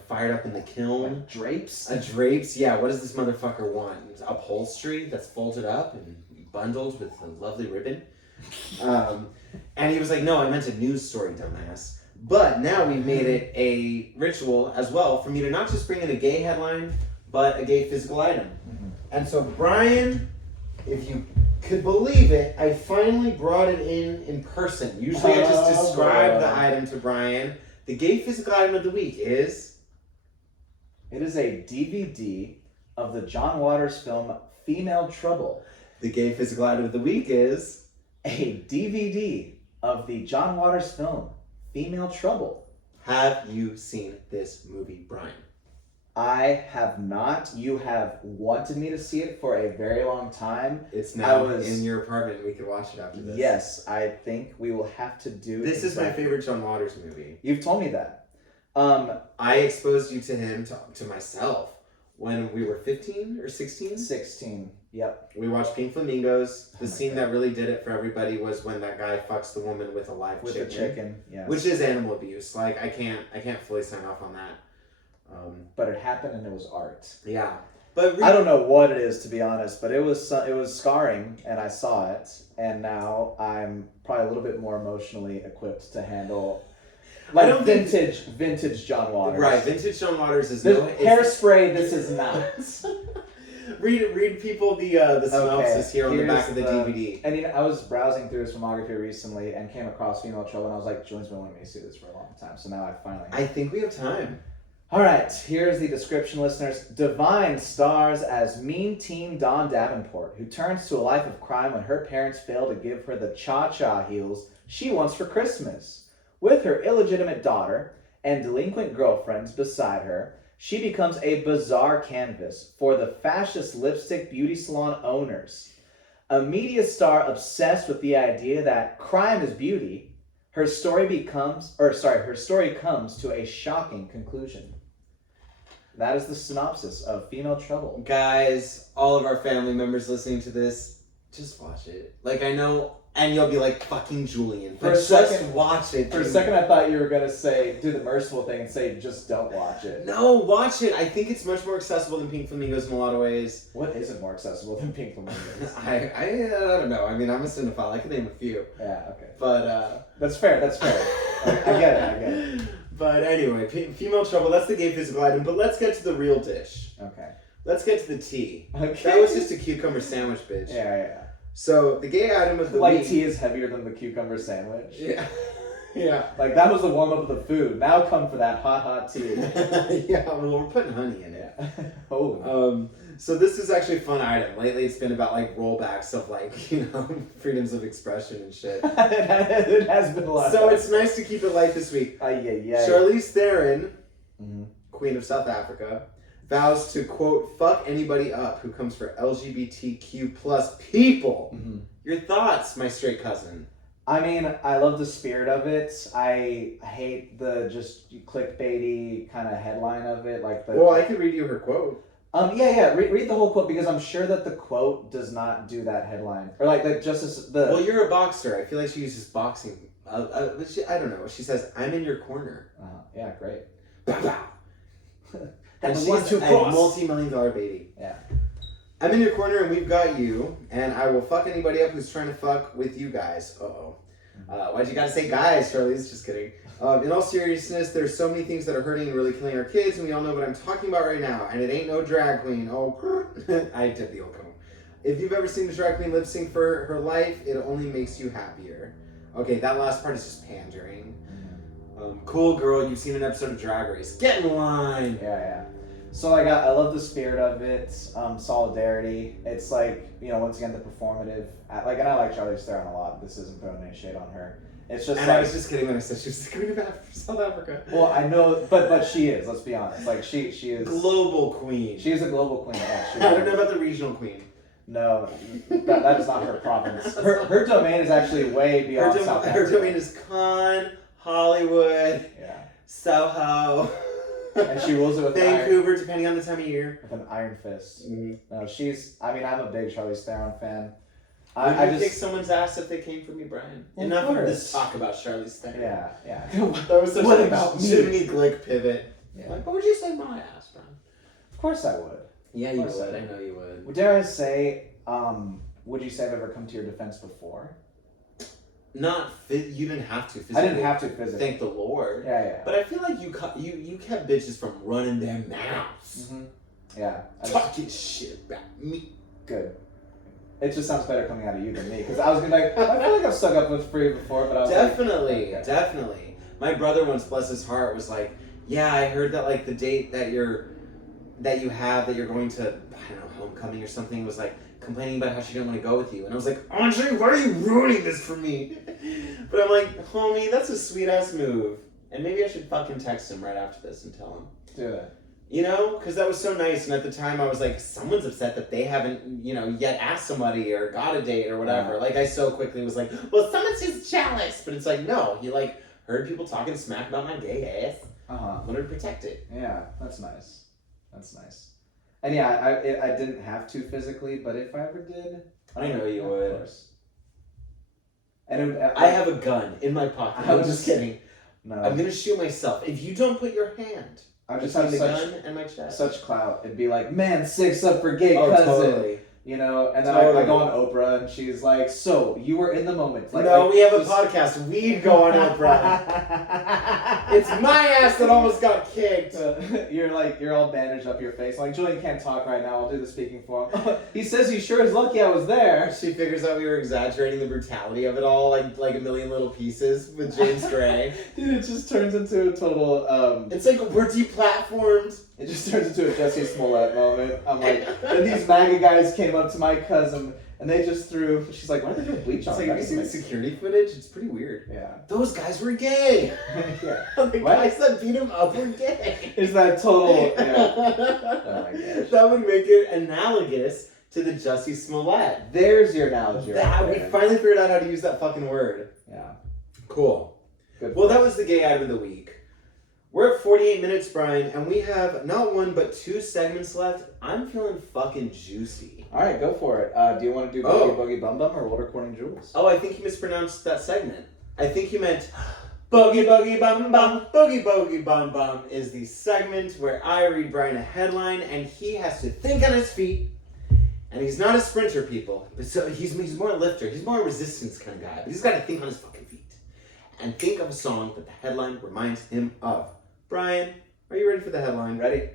fired up in the kiln? Like drapes? A drapes? Yeah, what does this motherfucker want? Upholstery that's folded up and bundled with a lovely ribbon? And he was like, no, I meant a news story, dumbass. But now we've made it a ritual as well for me to not just bring in a gay headline, but a gay physical item. Mm-hmm. And so, Brian, if you could believe it, I finally brought it in person. Usually I just describe the item to Brian. The gay physical item of the week is... It is a DVD of the John Waters film Female Trouble. The gay physical item of the week is... A DVD of the John Waters film Female Trouble. Have you seen this movie, Brian? I have not. You have wanted me to see it for a very long time. It's now in your apartment. We can watch it after this. Yes, I think we will have to do... This is my favorite John Waters movie. You've told me that. I exposed you to him, to myself, when we were 15 or 16? 16, yep. We watched Pink Flamingos. The scene that really did it for everybody was when that guy fucks the woman with a live chicken. With a chicken, yes. Which is animal abuse. Like, I can't fully sign off on that. But it happened and it was art. Yeah. But I don't know what it is, to be honest, but it was scarring, and I saw it, and now I'm probably a little bit more emotionally equipped to handle... Like vintage John Waters. Right, vintage John Waters is Hairspray. This is not. read people the synopsis here on the back of the DVD. And I was browsing through his filmography recently and came across Female Trouble, and I was like, Julian's been wanting me to see this for a long time, so now I finally. I think we have time. All right, here's the description, listeners. Divine stars as mean teen Dawn Davenport, who turns to a life of crime when her parents fail to give her the cha-cha heels she wants for Christmas. With her illegitimate daughter and delinquent girlfriends beside her, she becomes a bizarre canvas for the fascist lipstick beauty salon owners. A media star obsessed with the idea that crime is beauty, her story comes to a shocking conclusion. That is the synopsis of Female Trouble. Guys, all of our family members listening to this, just watch it. Like, I know... And you'll be like, fucking Julian. But just watch it. For a second, I thought you were going to say, do the merciful thing and say, just don't watch it. No, watch it. I think it's much more accessible than Pink Flamingos in a lot of ways. What isn't more accessible than Pink Flamingos? I don't know. I mean, I'm a cinephile. I can name a few. Yeah, okay. But, That's fair. I get it. But anyway, Female Trouble, that's the gay physical item. But let's get to the real dish. Okay. Let's get to the tea. Okay. That was just a cucumber sandwich, bitch. Yeah. So, the gay item of the week... Light tea is heavier than the cucumber sandwich. Yeah. Yeah. Like, that was the warm-up of the food. Now come for that hot tea. Yeah, well, we're putting honey in it. Oh. So this is actually a fun item. Lately, it's been about, like, rollbacks of, like, freedoms of expression and shit. It has been a lot. So it's nice to keep it light this week. Charlize Theron, Queen of South Africa, vows to, quote, fuck anybody up who comes for LGBTQ plus people. Mm-hmm. Your thoughts, my straight cousin? I mean, I love the spirit of it. I hate the just clickbaity kind of headline of it, like the. Well, I could read you her quote. Yeah. Read the whole quote because I'm sure that the quote does not do that headline or like the just the. Well, you're a boxer. I feel like she uses boxing. I don't know. She says, "I'm in your corner." Yeah, great. Bow, bow. And the she's 1-2 a cross. multi-million-dollar baby. Yeah. I'm in your corner and we've got you, and I will fuck anybody up who's trying to fuck with you guys. Uh-oh. Why'd you gotta say guys, Charlize? Just kidding. In all seriousness, there's so many things that are hurting and really killing our kids, and we all know what I'm talking about right now, and it ain't no drag queen. Oh, I did the old comb. If you've ever seen a drag queen lip sync for her life, it only makes you happier. Okay, that last part is just pandering. Cool girl, you've seen an episode of Drag Race. Get in line! Yeah. So I love the spirit of it, solidarity. It's like, once again, the performative, and I like Charlize Theron a lot. This isn't throwing any shade on her. It's just And I was just kidding when I said she was the queen of South Africa. Well, I know, but she is, let's be honest. Like, she is... Global queen. She is a global queen, yeah. I don't know about the regional queen. No, that is not her province. Her domain is actually way beyond South Africa. Her domain is Cannes, Hollywood, Soho. And she rules it with Vancouver, depending on the time of year. With an iron fist. Mm-hmm. No, I'm a big Charlize Theron fan. I just kick someone's ass if they came for me, Brian. Enough of this talk about Charlize Theron. Yeah. That was such What a about me? Jiminy Glick pivot. Yeah. Like, what would you say my ass, Brian? Of course I would. Yeah, you would. I know you would. Dare I say, would you say I've ever come to your defense before? You didn't have to physically. I didn't have to physically. Thank the Lord. Yeah. But I feel like you kept bitches from running their mouths. Mm-hmm. Yeah. Talking shit about me. Good. It just sounds better coming out of you than me, because I was gonna be like, I feel like I've stuck up with free before, but I was definitely. My brother once, bless his heart, was like, yeah, I heard that like the date that you're going to, I don't know, homecoming or something, was like complaining about how she didn't want to go with you. And I was like, Andre, why are you ruining this for me? But I'm like, homie, that's a sweet ass move. And maybe I should fucking text him right after this and tell him. Do it. Because that was so nice. And at the time I was like, someone's upset that they haven't, yet asked somebody or got a date or whatever. Like I so quickly was like, well, someone's just jealous. But it's like, no, he like heard people talking smack about my gay ass. Wanted to protect it. Yeah, that's nice. And yeah, I didn't have to physically, but if I ever did, I know you would. Of course. And I have a gun in my pocket. I'm just kidding. No. I'm gonna shoot myself if you don't put your hand. I just between have the gun and my chest. such clout. It'd be like, man, 6 up for gay cousin. Totally. And then I go on Oprah, and she's like, so, you were in the moment. Like, we have a podcast. We'd go on Oprah. It's my ass that almost got kicked. You're all bandaged up your face. Like, Julian can't talk right now. I'll do the speaking for him. He says he sure is lucky I was there. She figures out we were exaggerating the brutality of it all, like a million little pieces with James Gray. Dude, it just turns into a total, It's like we're deplatformed. It just turns into a Jussie Smollett moment. I'm like, and these MAGA guys came up to my cousin, and they just threw, she's like, why are they doing bleach on? It's like, have you seen the security footage? It's pretty weird. Yeah. Those guys were gay. Yeah. The guys that beat him up were gay. Is that total, yeah. Oh my gosh. That would make it analogous to the Jussie Smollett. There's your analogy right We there. finally figured out how to use that fucking word. Yeah. Cool. Good. Well, that was the gay item of the week. We're at 48 minutes, Brian, and we have not one but 2 segments left. I'm feeling fucking juicy. All right, go for it. Do you want to do Boogie Boogie Bum Bum or Water Corning Jewels? Oh, I think you mispronounced that segment. I think you meant Boogie Boogie Bum Bum. Boogie Boogie Bum Bum is the segment where I read Brian a headline and he has to think on his feet. And he's not a sprinter, people. But so he's more a lifter. He's more a resistance kind of guy. But he's got to think on his fucking feet. And think of a song that the headline reminds him of. Brian, are you ready for the headline? Ready?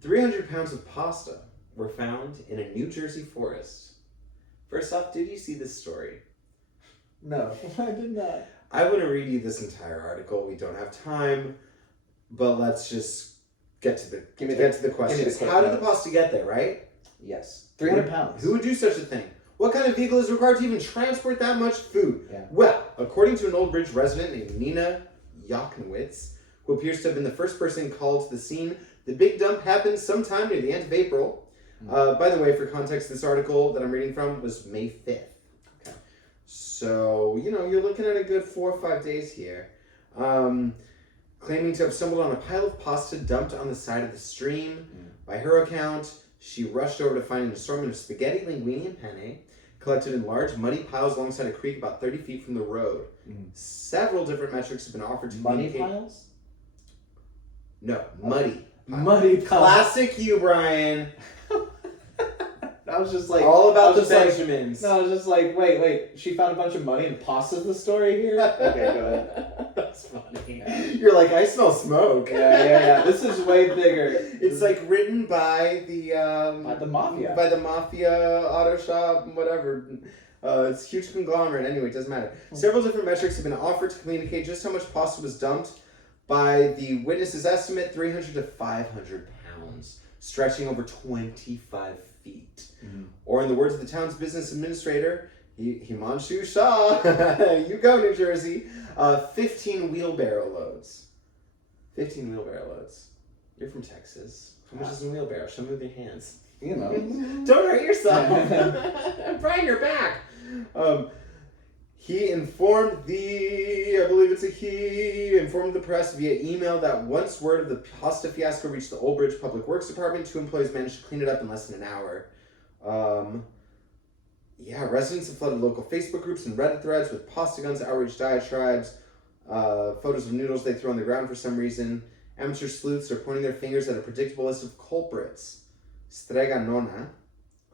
300 pounds of pasta were found in a New Jersey forest. First off, did you see this story? No, I did not. I want to read you this entire article. We don't have time, but let's just get to the questions. How did the pasta get there, right? Yes. 300 pounds. Who would do such a thing? What kind of vehicle is required to even transport that much food? Yeah. Well, according to an Old Bridge resident named Nina Yaknowitz, who appears to have been the first person called to the scene, the big dump happened sometime near the end of April. By the way, for context, this article that I'm reading from was May 5th. Okay. So, you're looking at a good 4 or 5 days here. Claiming to have stumbled on a pile of pasta dumped on the side of the stream. By her account, she rushed over to find an assortment of spaghetti, linguine, and penne, collected in large, muddy piles alongside a creek about 30 feet from the road. Several different metrics have been offered to communicate. Muddy piles? No, muddy. Muddy piles. Classic you, Brian. I was just like... All about the like, Benjamins. no, I was just like, wait. She found a bunch of money and pasta's the story here? Okay, go ahead. That's funny. You're like, I smell smoke. Yeah. This is way bigger. It's like written by the... by the mafia. By the mafia, auto shop, whatever. It's a huge conglomerate. Anyway, it doesn't matter. Several different metrics have been offered to communicate just how much pasta was dumped. By the witness's estimate, 300 to 500 pounds, stretching over 25 feet. Or in the words of the town's business administrator, Himanshu Shah, you go, New Jersey, 15 wheelbarrow loads. 15 wheelbarrow loads. You're from Texas. How much is a wheelbarrow? Show me with your hands. Don't hurt yourself. Brian, you're back. He informed informed the press via email that once word of the pasta fiasco reached the Old Bridge Public Works Department, 2 employees managed to clean it up in less than an hour. Residents have flooded local Facebook groups and Reddit threads with pasta guns, outrage diatribes, photos of noodles they threw on the ground for some reason. Amateur sleuths are pointing their fingers at a predictable list of culprits. Strega Nona.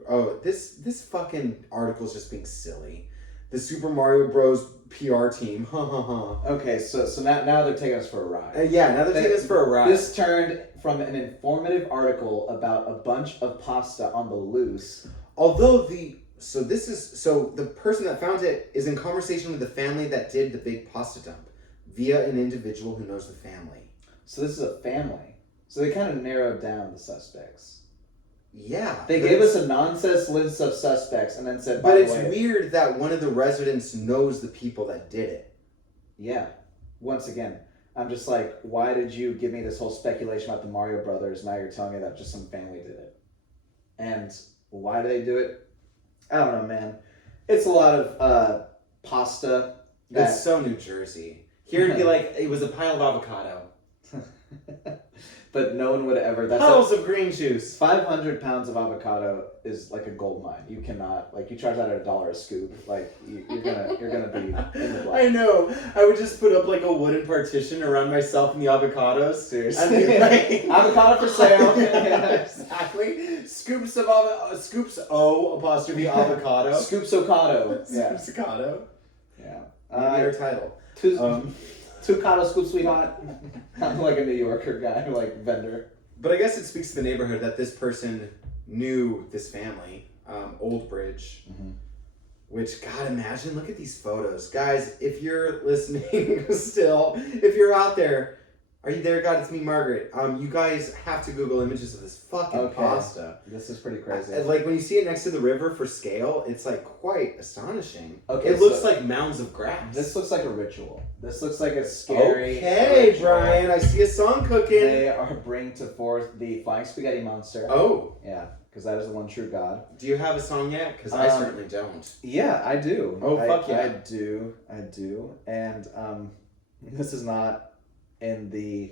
Oh, this fucking article is just being silly. The Super Mario Bros. PR team. Okay, so now they're taking us for a ride. Now they're taking us for a ride. This turned from an informative article about a bunch of pasta on the loose. Although the person that found it is in conversation with the family that did the big pasta dump via an individual who knows the family. So this is a family. So they kind of narrowed down the suspects. Yeah. They gave us a nonsense list of suspects and then said, by but the it's way, weird that one of the residents knows the people that did it. Yeah. Once again, I'm just like, why did you give me this whole speculation about the Mario Brothers? Now you're telling me that just some family did it. And why do they do it? I don't know, man. It's a lot of pasta. It's so New Jersey. Here it'd be like, it was a pile of avocado. But no one would ever. That's Piles of green juice. 500 pounds of avocado is like a gold mine. You cannot, like, you charge that at $1 a scoop. Like, you're gonna be in the black. I know. I would just put up like a wooden partition around myself and the avocados. Seriously. I'd be like, avocado for sale. Exactly. Scoops of scoops O apostrophe avocado. Scoops Ocado. Yeah. Scoops Ocado. Yeah. Maybe our title. Two Cotto Scoop Sweetheart. I'm like a New Yorker guy, like vendor. But I guess it speaks to the neighborhood that this person knew this family, Old Bridge. Which, God, imagine, look at these photos. Guys, if you're listening still, if you're out there, are you there, God? It's me, Margaret. You guys have to Google images of this fucking pasta. This is pretty crazy. Like, when you see it next to the river for scale, it's, like, quite astonishing. Okay, it looks like mounds of grass. This looks like a ritual. This looks like a scary Okay, ritual. Brian, I see a song cooking. They are bringing to forth the flying spaghetti monster. Oh. Yeah, because that is the one true God. Do you have a song yet? Because I certainly don't. Yeah, I do. Oh, fuck yeah. I do. And this is not in the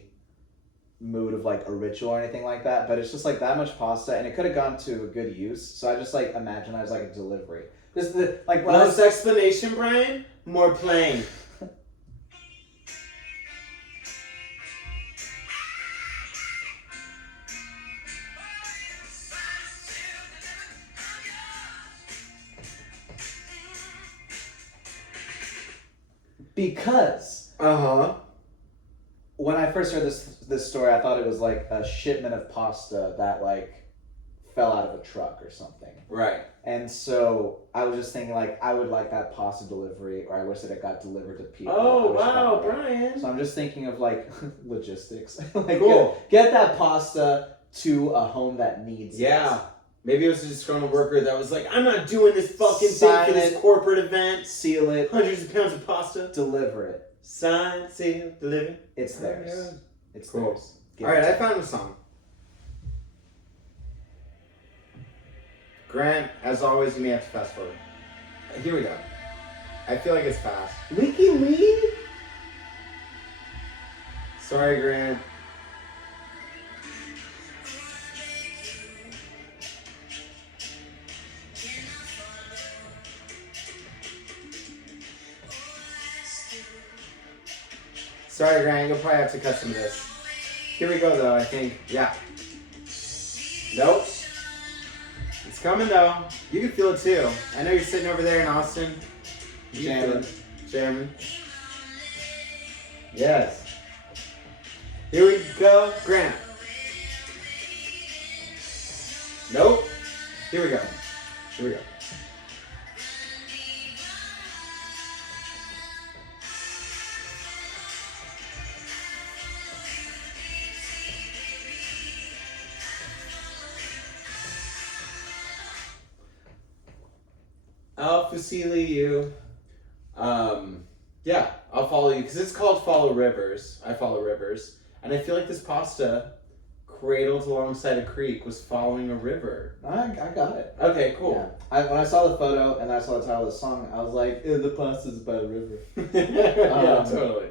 mood of like a ritual or anything like that, but it's just like that much pasta, and it could have gone to a good use. So I just like imagine as like a delivery. Just like less explanation, Brian. More playing. Because when I first heard this story, I thought it was like a shipment of pasta that like fell out of a truck or something. Right. And so I was just thinking like I would like that pasta delivery, or I wish that it got delivered to people. Oh wow, Brian. So I'm just thinking of like logistics. Like cool. Get that pasta to a home that needs it. Maybe it was a disgruntled worker that was like, I'm not doing this fucking thing for this corporate event. Seal it. Hundreds of pounds of pasta. Deliver it. Sign, seal, deliver. It's theirs. It's cool. theirs. Alright, I found a song. Grant, as always, you may have to fast forward. Here we go. I feel like it's fast. Leaky Lee? Sorry, Grant. Sorry, Grant. You'll probably have to cut some of this. Here we go, though, I think. Yeah. Nope. It's coming, though. You can feel it, too. I know you're sitting over there in Austin. Jamming. Jamming. Yes. Here we go. Grant. Nope. Here we go. Here we go. I'll facilitate you. Yeah, I'll follow you because it's called Follow Rivers. I follow rivers, and I feel like this pasta, cradled alongside a creek, was following a river. I got it. Okay, cool. Yeah. When I saw the photo and I saw the title of the song, I was like, the pasta's by a river. Yeah, totally.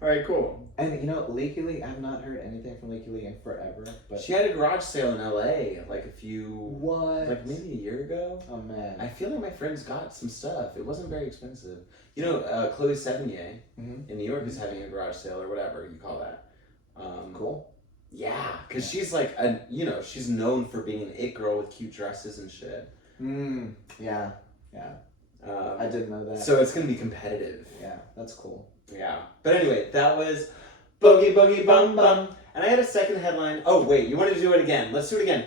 All right, cool. And you know, Leaky Lee, I've not heard anything from Leaky Lee in forever. But She had a garage sale in LA like maybe a year ago. Oh man. I feel like my friends got some stuff. It wasn't very expensive. You know, Chloe Sevigny in New York is having a garage sale or whatever you call that. Cool. Yeah, because she's like, she's known for being an it girl with cute dresses and shit. Yeah. I didn't know that. So it's going to be competitive. Yeah, that's cool. Yeah. But anyway, that was Boogie Boogie Bum Bum. And I had a second headline. Oh, wait, you want to do it again? Let's do it again.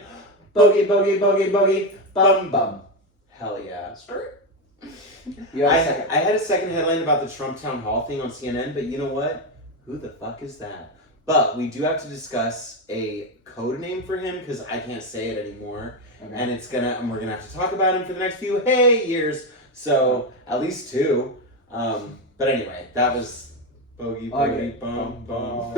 Boogie Boogie Boogie Boogie Bum Bum. Hell yeah. I had a second headline about the Trump town hall thing on CNN, but you know what? Who the fuck is that? But we do have to discuss a code name for him because I can't say it anymore. Okay. And we're gonna have to talk about him for the next few years. So at least 2. But anyway, that was Boogie Boogie Bum Bum.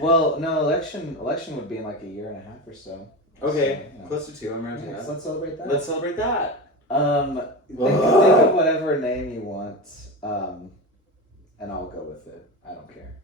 Well, no, election would be in like a year and a half or so. Okay, so, close to 2. I'm rounding up. So let's celebrate that. Let's celebrate that. Think of whatever name you want, and I'll go with it. I don't care.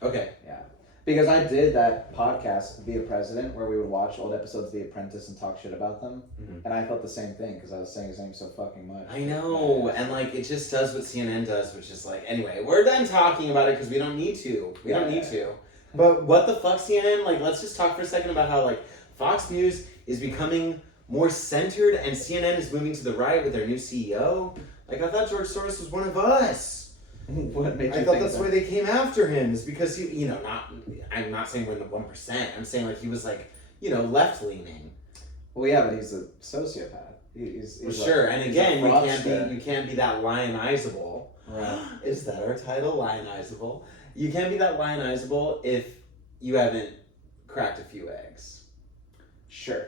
Okay. Yeah. Because I did that podcast, Be a President, where we would watch old episodes of The Apprentice and talk shit about them. And I felt the same thing because I was saying his name so fucking much. I know. And like, it just does what CNN does, which is like, anyway, we're done talking about it because we don't need to. We don't need to. But what the fuck, CNN? Like, let's just talk for a second about how, like, Fox News is becoming more centered and CNN is moving to the right with their new CEO. Like, I thought George Soros was one of us. What made you I thought that's why they came after him, is because he, I'm not saying we're in the 1%. I'm saying like he was like, left leaning. Well, yeah, but he's a sociopath. He's sure. And again, you can't be that lionizable. Right. Is that our title? Lionizable. You can't be that lionizable if you haven't cracked a few eggs. Sure.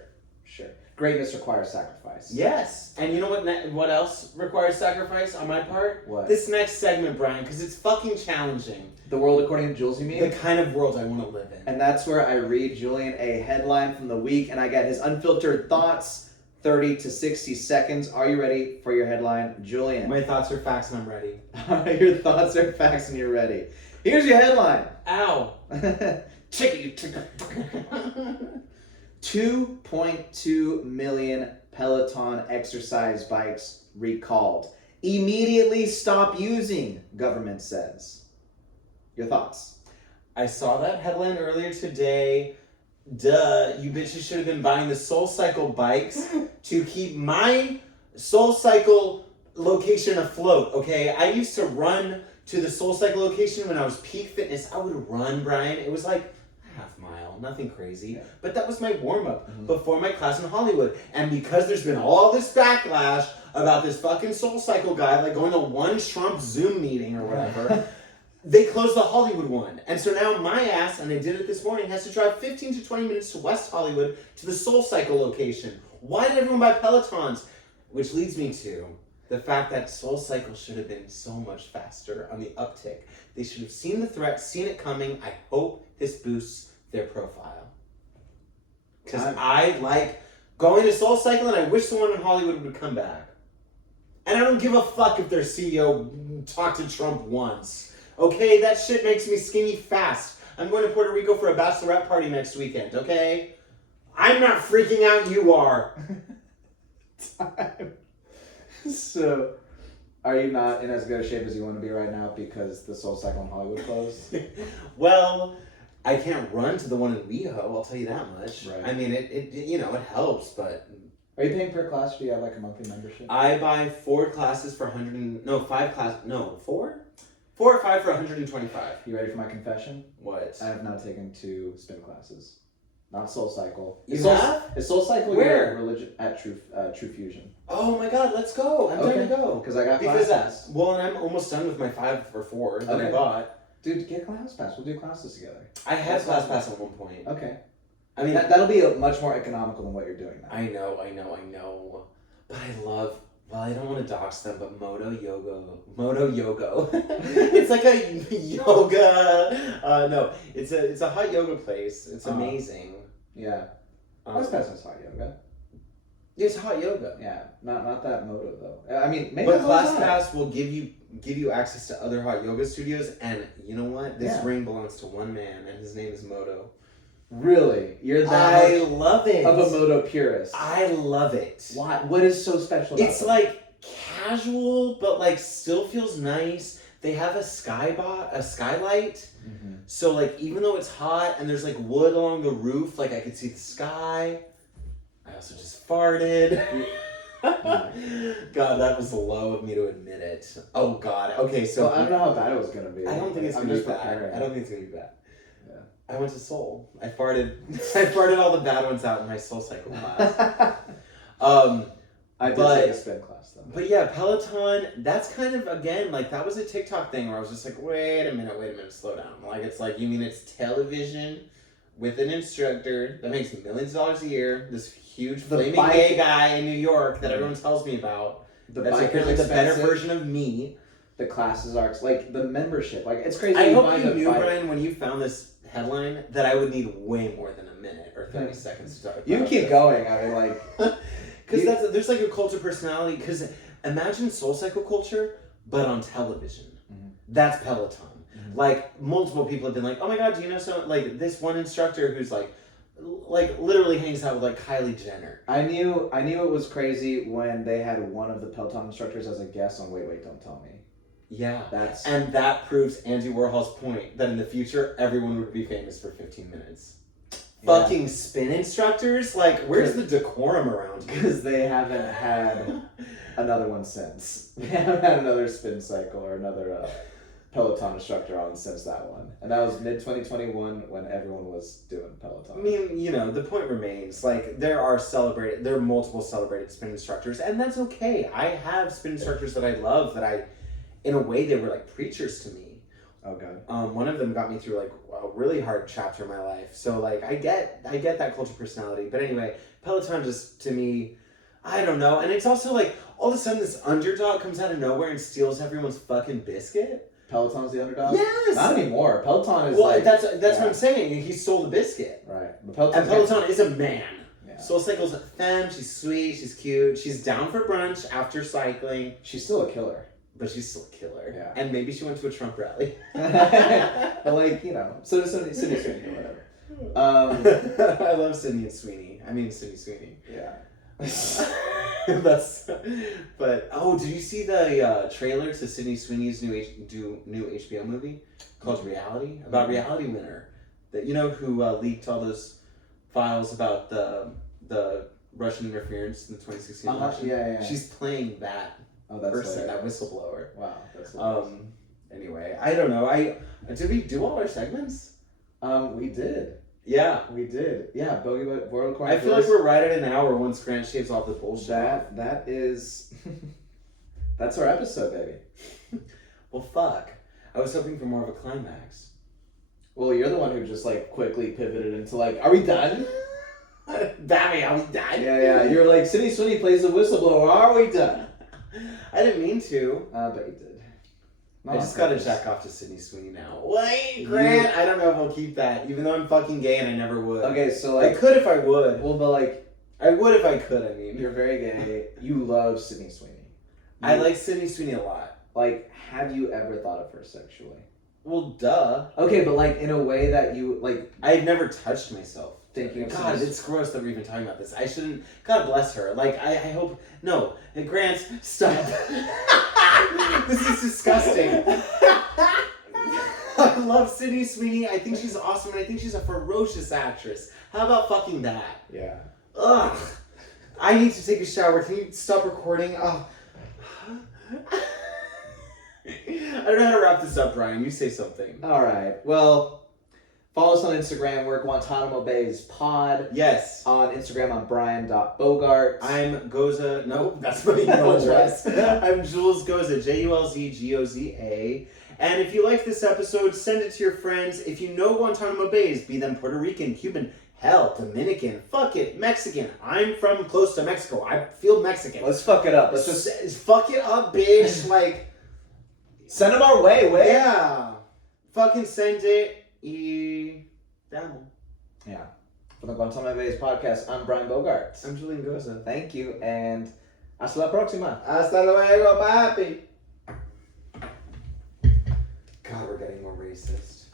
Greatness requires sacrifice. Yes. And you know what else requires sacrifice on my part? What? This next segment, Brian, because it's fucking challenging. The world according to Jules, you mean? The kind of world I want to live in. And that's where I read Julian a headline from the week, and I get his unfiltered thoughts, 30 to 60 seconds. Are you ready for your headline, Julian? My thoughts are facts and I'm ready. Your thoughts are facts and you're ready. Here's your headline. Ow. Chicken. 2.2 million Peloton exercise bikes recalled. Immediately stop using, government says. Your thoughts? I saw that headline earlier today. Duh, you bitches should have been buying the SoulCycle bikes to keep my SoulCycle location afloat, okay? I used to run to the SoulCycle location when I was peak fitness. I would run, Brian. It was like half mile, nothing crazy. Yeah. But that was my warm-up before my class in Hollywood. And because there's been all this backlash about this fucking SoulCycle guy, like going to one Trump Zoom meeting or whatever, they closed the Hollywood one. And so now my ass, and I did it this morning, has to drive 15 to 20 minutes to West Hollywood to the SoulCycle location. Why did everyone buy Pelotons? Which leads me to the fact that SoulCycle should have been so much faster on the uptick. They should have seen the threat, seen it coming. I hope this boosts their profile. Because I like going to Soul Cycle, and I wish the one in Hollywood would come back. And I don't give a fuck if their CEO talked to Trump once. Okay, that shit makes me skinny fast. I'm going to Puerto Rico for a bachelorette party next weekend, okay? I'm not freaking out, you are. So, are you not in as good a shape as you want to be right now because the Soul Cycle in Hollywood closed? Well, I can't run to the one in WeHo, I'll tell you that much. Right. I mean, it helps, but... Are you paying per class, or do you have like a monthly membership? I buy 4 classes for 4 or 5 for 125. You ready for my confession? What? I have now taken 2 spin classes. Not Soul Cycle. You Is Soul Cycle Where? your religion at True Fusion? Oh my god, let's go. I'm down to go. Because I got Because class pass. well, and I'm almost done with my 5 or 4 that I Okay. bought. Dude, get class pass. We'll do classes together. I had That's class awesome. pass at one point. Okay. I mean, That'll be much more economical than what you're doing now. I know. But I love, well, I don't want to dox them, but Moto Yoga. It's like a yoga, no, it's a hot yoga place. It's amazing. Yeah. Class pass is hot yoga. It's hot yoga. Yeah. Not that Moto though. I mean, maybe But that's class on it. pass will give you access to other hot yoga studios, and you know what? This Yeah. ring belongs to one man, and his name is Moto. Really? You're I that much love it. of a Moto purist. I love it. Why? What is so special about It's it? like casual, but like still feels nice. They have a skylight. Mm-hmm. So like even though it's hot and there's like wood along the roof, like I could see the sky. I also just farted. God, that was low of me to admit it. Oh God. Okay, so Well, I don't know how bad it was gonna be. I don't think it's I'm gonna be just bad. preparing. I don't think it's gonna be bad. Yeah. I went to Seoul. I farted. I farted all the bad ones out in my Soul Cycle class. I did But- take a spin class though. But yeah, Peloton, that's kind of, again, like, that was a TikTok thing where I was just like, wait a minute, slow down. Like, it's like, you mean it's television with an instructor that makes millions of dollars a year, this huge The flaming bike- gay guy in New York that everyone tells me about. The That's bike is apparently the better expensive. version of me. The classes are like the membership. Like it's crazy. I hope buy you the knew, bike. Brian, when you found this headline, that I would need way more than a minute or 30 seconds to talk about You can keep this. going. I mean, like Because there's like a cult of personality. Because imagine Soul Cycle culture, but on television. Mhm. That's Peloton. Mhm. Like multiple people have been like, oh my god, do you know so like this one instructor who's like literally hangs out with like Kylie Jenner. I knew it was crazy when they had one of the Peloton instructors as a guest on Wait, Don't Tell Me. Yeah. That's And that proves Andy Warhol's point that in the future everyone would be famous for 15 minutes. Yeah. Fucking spin instructors? Like, where's the decorum around here? because they haven't had another one since. They haven't had another spin cycle or another Peloton instructor on since that one. And that was mid-2021 when everyone was doing Peloton. I mean, you know, the point remains, like, there are multiple celebrated spin instructors, and that's okay. I have spin instructors that I love that in a way, they were like preachers to me. Okay. One of them got me through like a really hard chapter of my life. So like I get that culture personality. But anyway, Peloton just to me, I don't know. And it's also like all of a sudden this underdog comes out of nowhere and steals everyone's fucking biscuit. Peloton's the underdog? Yes. Not anymore. Peloton is Well, like... that's what I'm saying. He stole the biscuit. Right. But And Peloton is a man. Yeah. Soul Cycle's a femme. She's sweet. She's cute. She's down for brunch after cycling. She's still a killer. But she's still a killer. Yeah. And maybe she went to a Trump rally. But like, you know, so does Sydney Sweeney or whatever. I love Sydney and Sweeney. I mean Sydney Sweeney. Yeah. But did you see the trailer to Sydney Sweeney's new HBO movie called Reality? About Reality Winner. That who leaked all those files about the Russian interference in the 2016 election? Yeah. She's playing that That's person, that hilarious. whistleblower. Wow, that's hilarious. Anyway, I don't know. Did we do all our segments? We did. Yeah. We did. Yeah, Bogey World Coin. I feel like we're right at an hour once Grant shaves off the bullshit. That is... That's our episode, baby. Well, fuck. I was hoping for more of a climax. Well, you're the one who just like quickly pivoted into like, are we done? Damn, are we done? Yeah. You're like, Sydney Sweeney plays the whistleblower. Are we done? I didn't mean to. But you did. I just gotta jack off to Sydney Sweeney now. Wait, Grant, I don't know if I'll keep that, even though I'm fucking gay and I never would. Okay, so I like, could if I would. well, but like, I would if I could, I mean. You're very gay. You love Sydney Sweeney. I like Sydney Sweeney a lot. Like, have you ever thought of her sexually? Well, duh. Okay, but like in a way that you like I've never touched myself. thinking of God, Sydney it's gross that we're even talking about this. I shouldn't. God bless her. Like, I hope. No. Grant, stop. This is disgusting. I love Sydney Sweeney. I think she's awesome, and I think she's a ferocious actress. How about fucking that? Yeah. Ugh. I need to take a shower. Can you stop recording? Oh. I don't know how to wrap this up, Brian. You say something. All right. Well, follow us on Instagram. We're Guantanamo Bay's Pod. Yes. On Instagram, I'm Brian.Bogart. I'm Goza. No, that's my email address. I'm Jules Goza. JULZGOZA. And if you like this episode, send it to your friends. If you know Guantanamo Bays, be them Puerto Rican, Cuban, hell, Dominican, fuck it, Mexican. I'm from close to Mexico. I feel Mexican. Let's fuck it up. Let's just fuck it up, bitch. Like, send them our way. Yeah. Fucking send it. Down. Yeah. For the Guantanamo Bay's podcast, I'm Brian Bogart. I'm Julian Goza. Thank you, and hasta la próxima. Hasta luego, papi. God, we're getting more racist.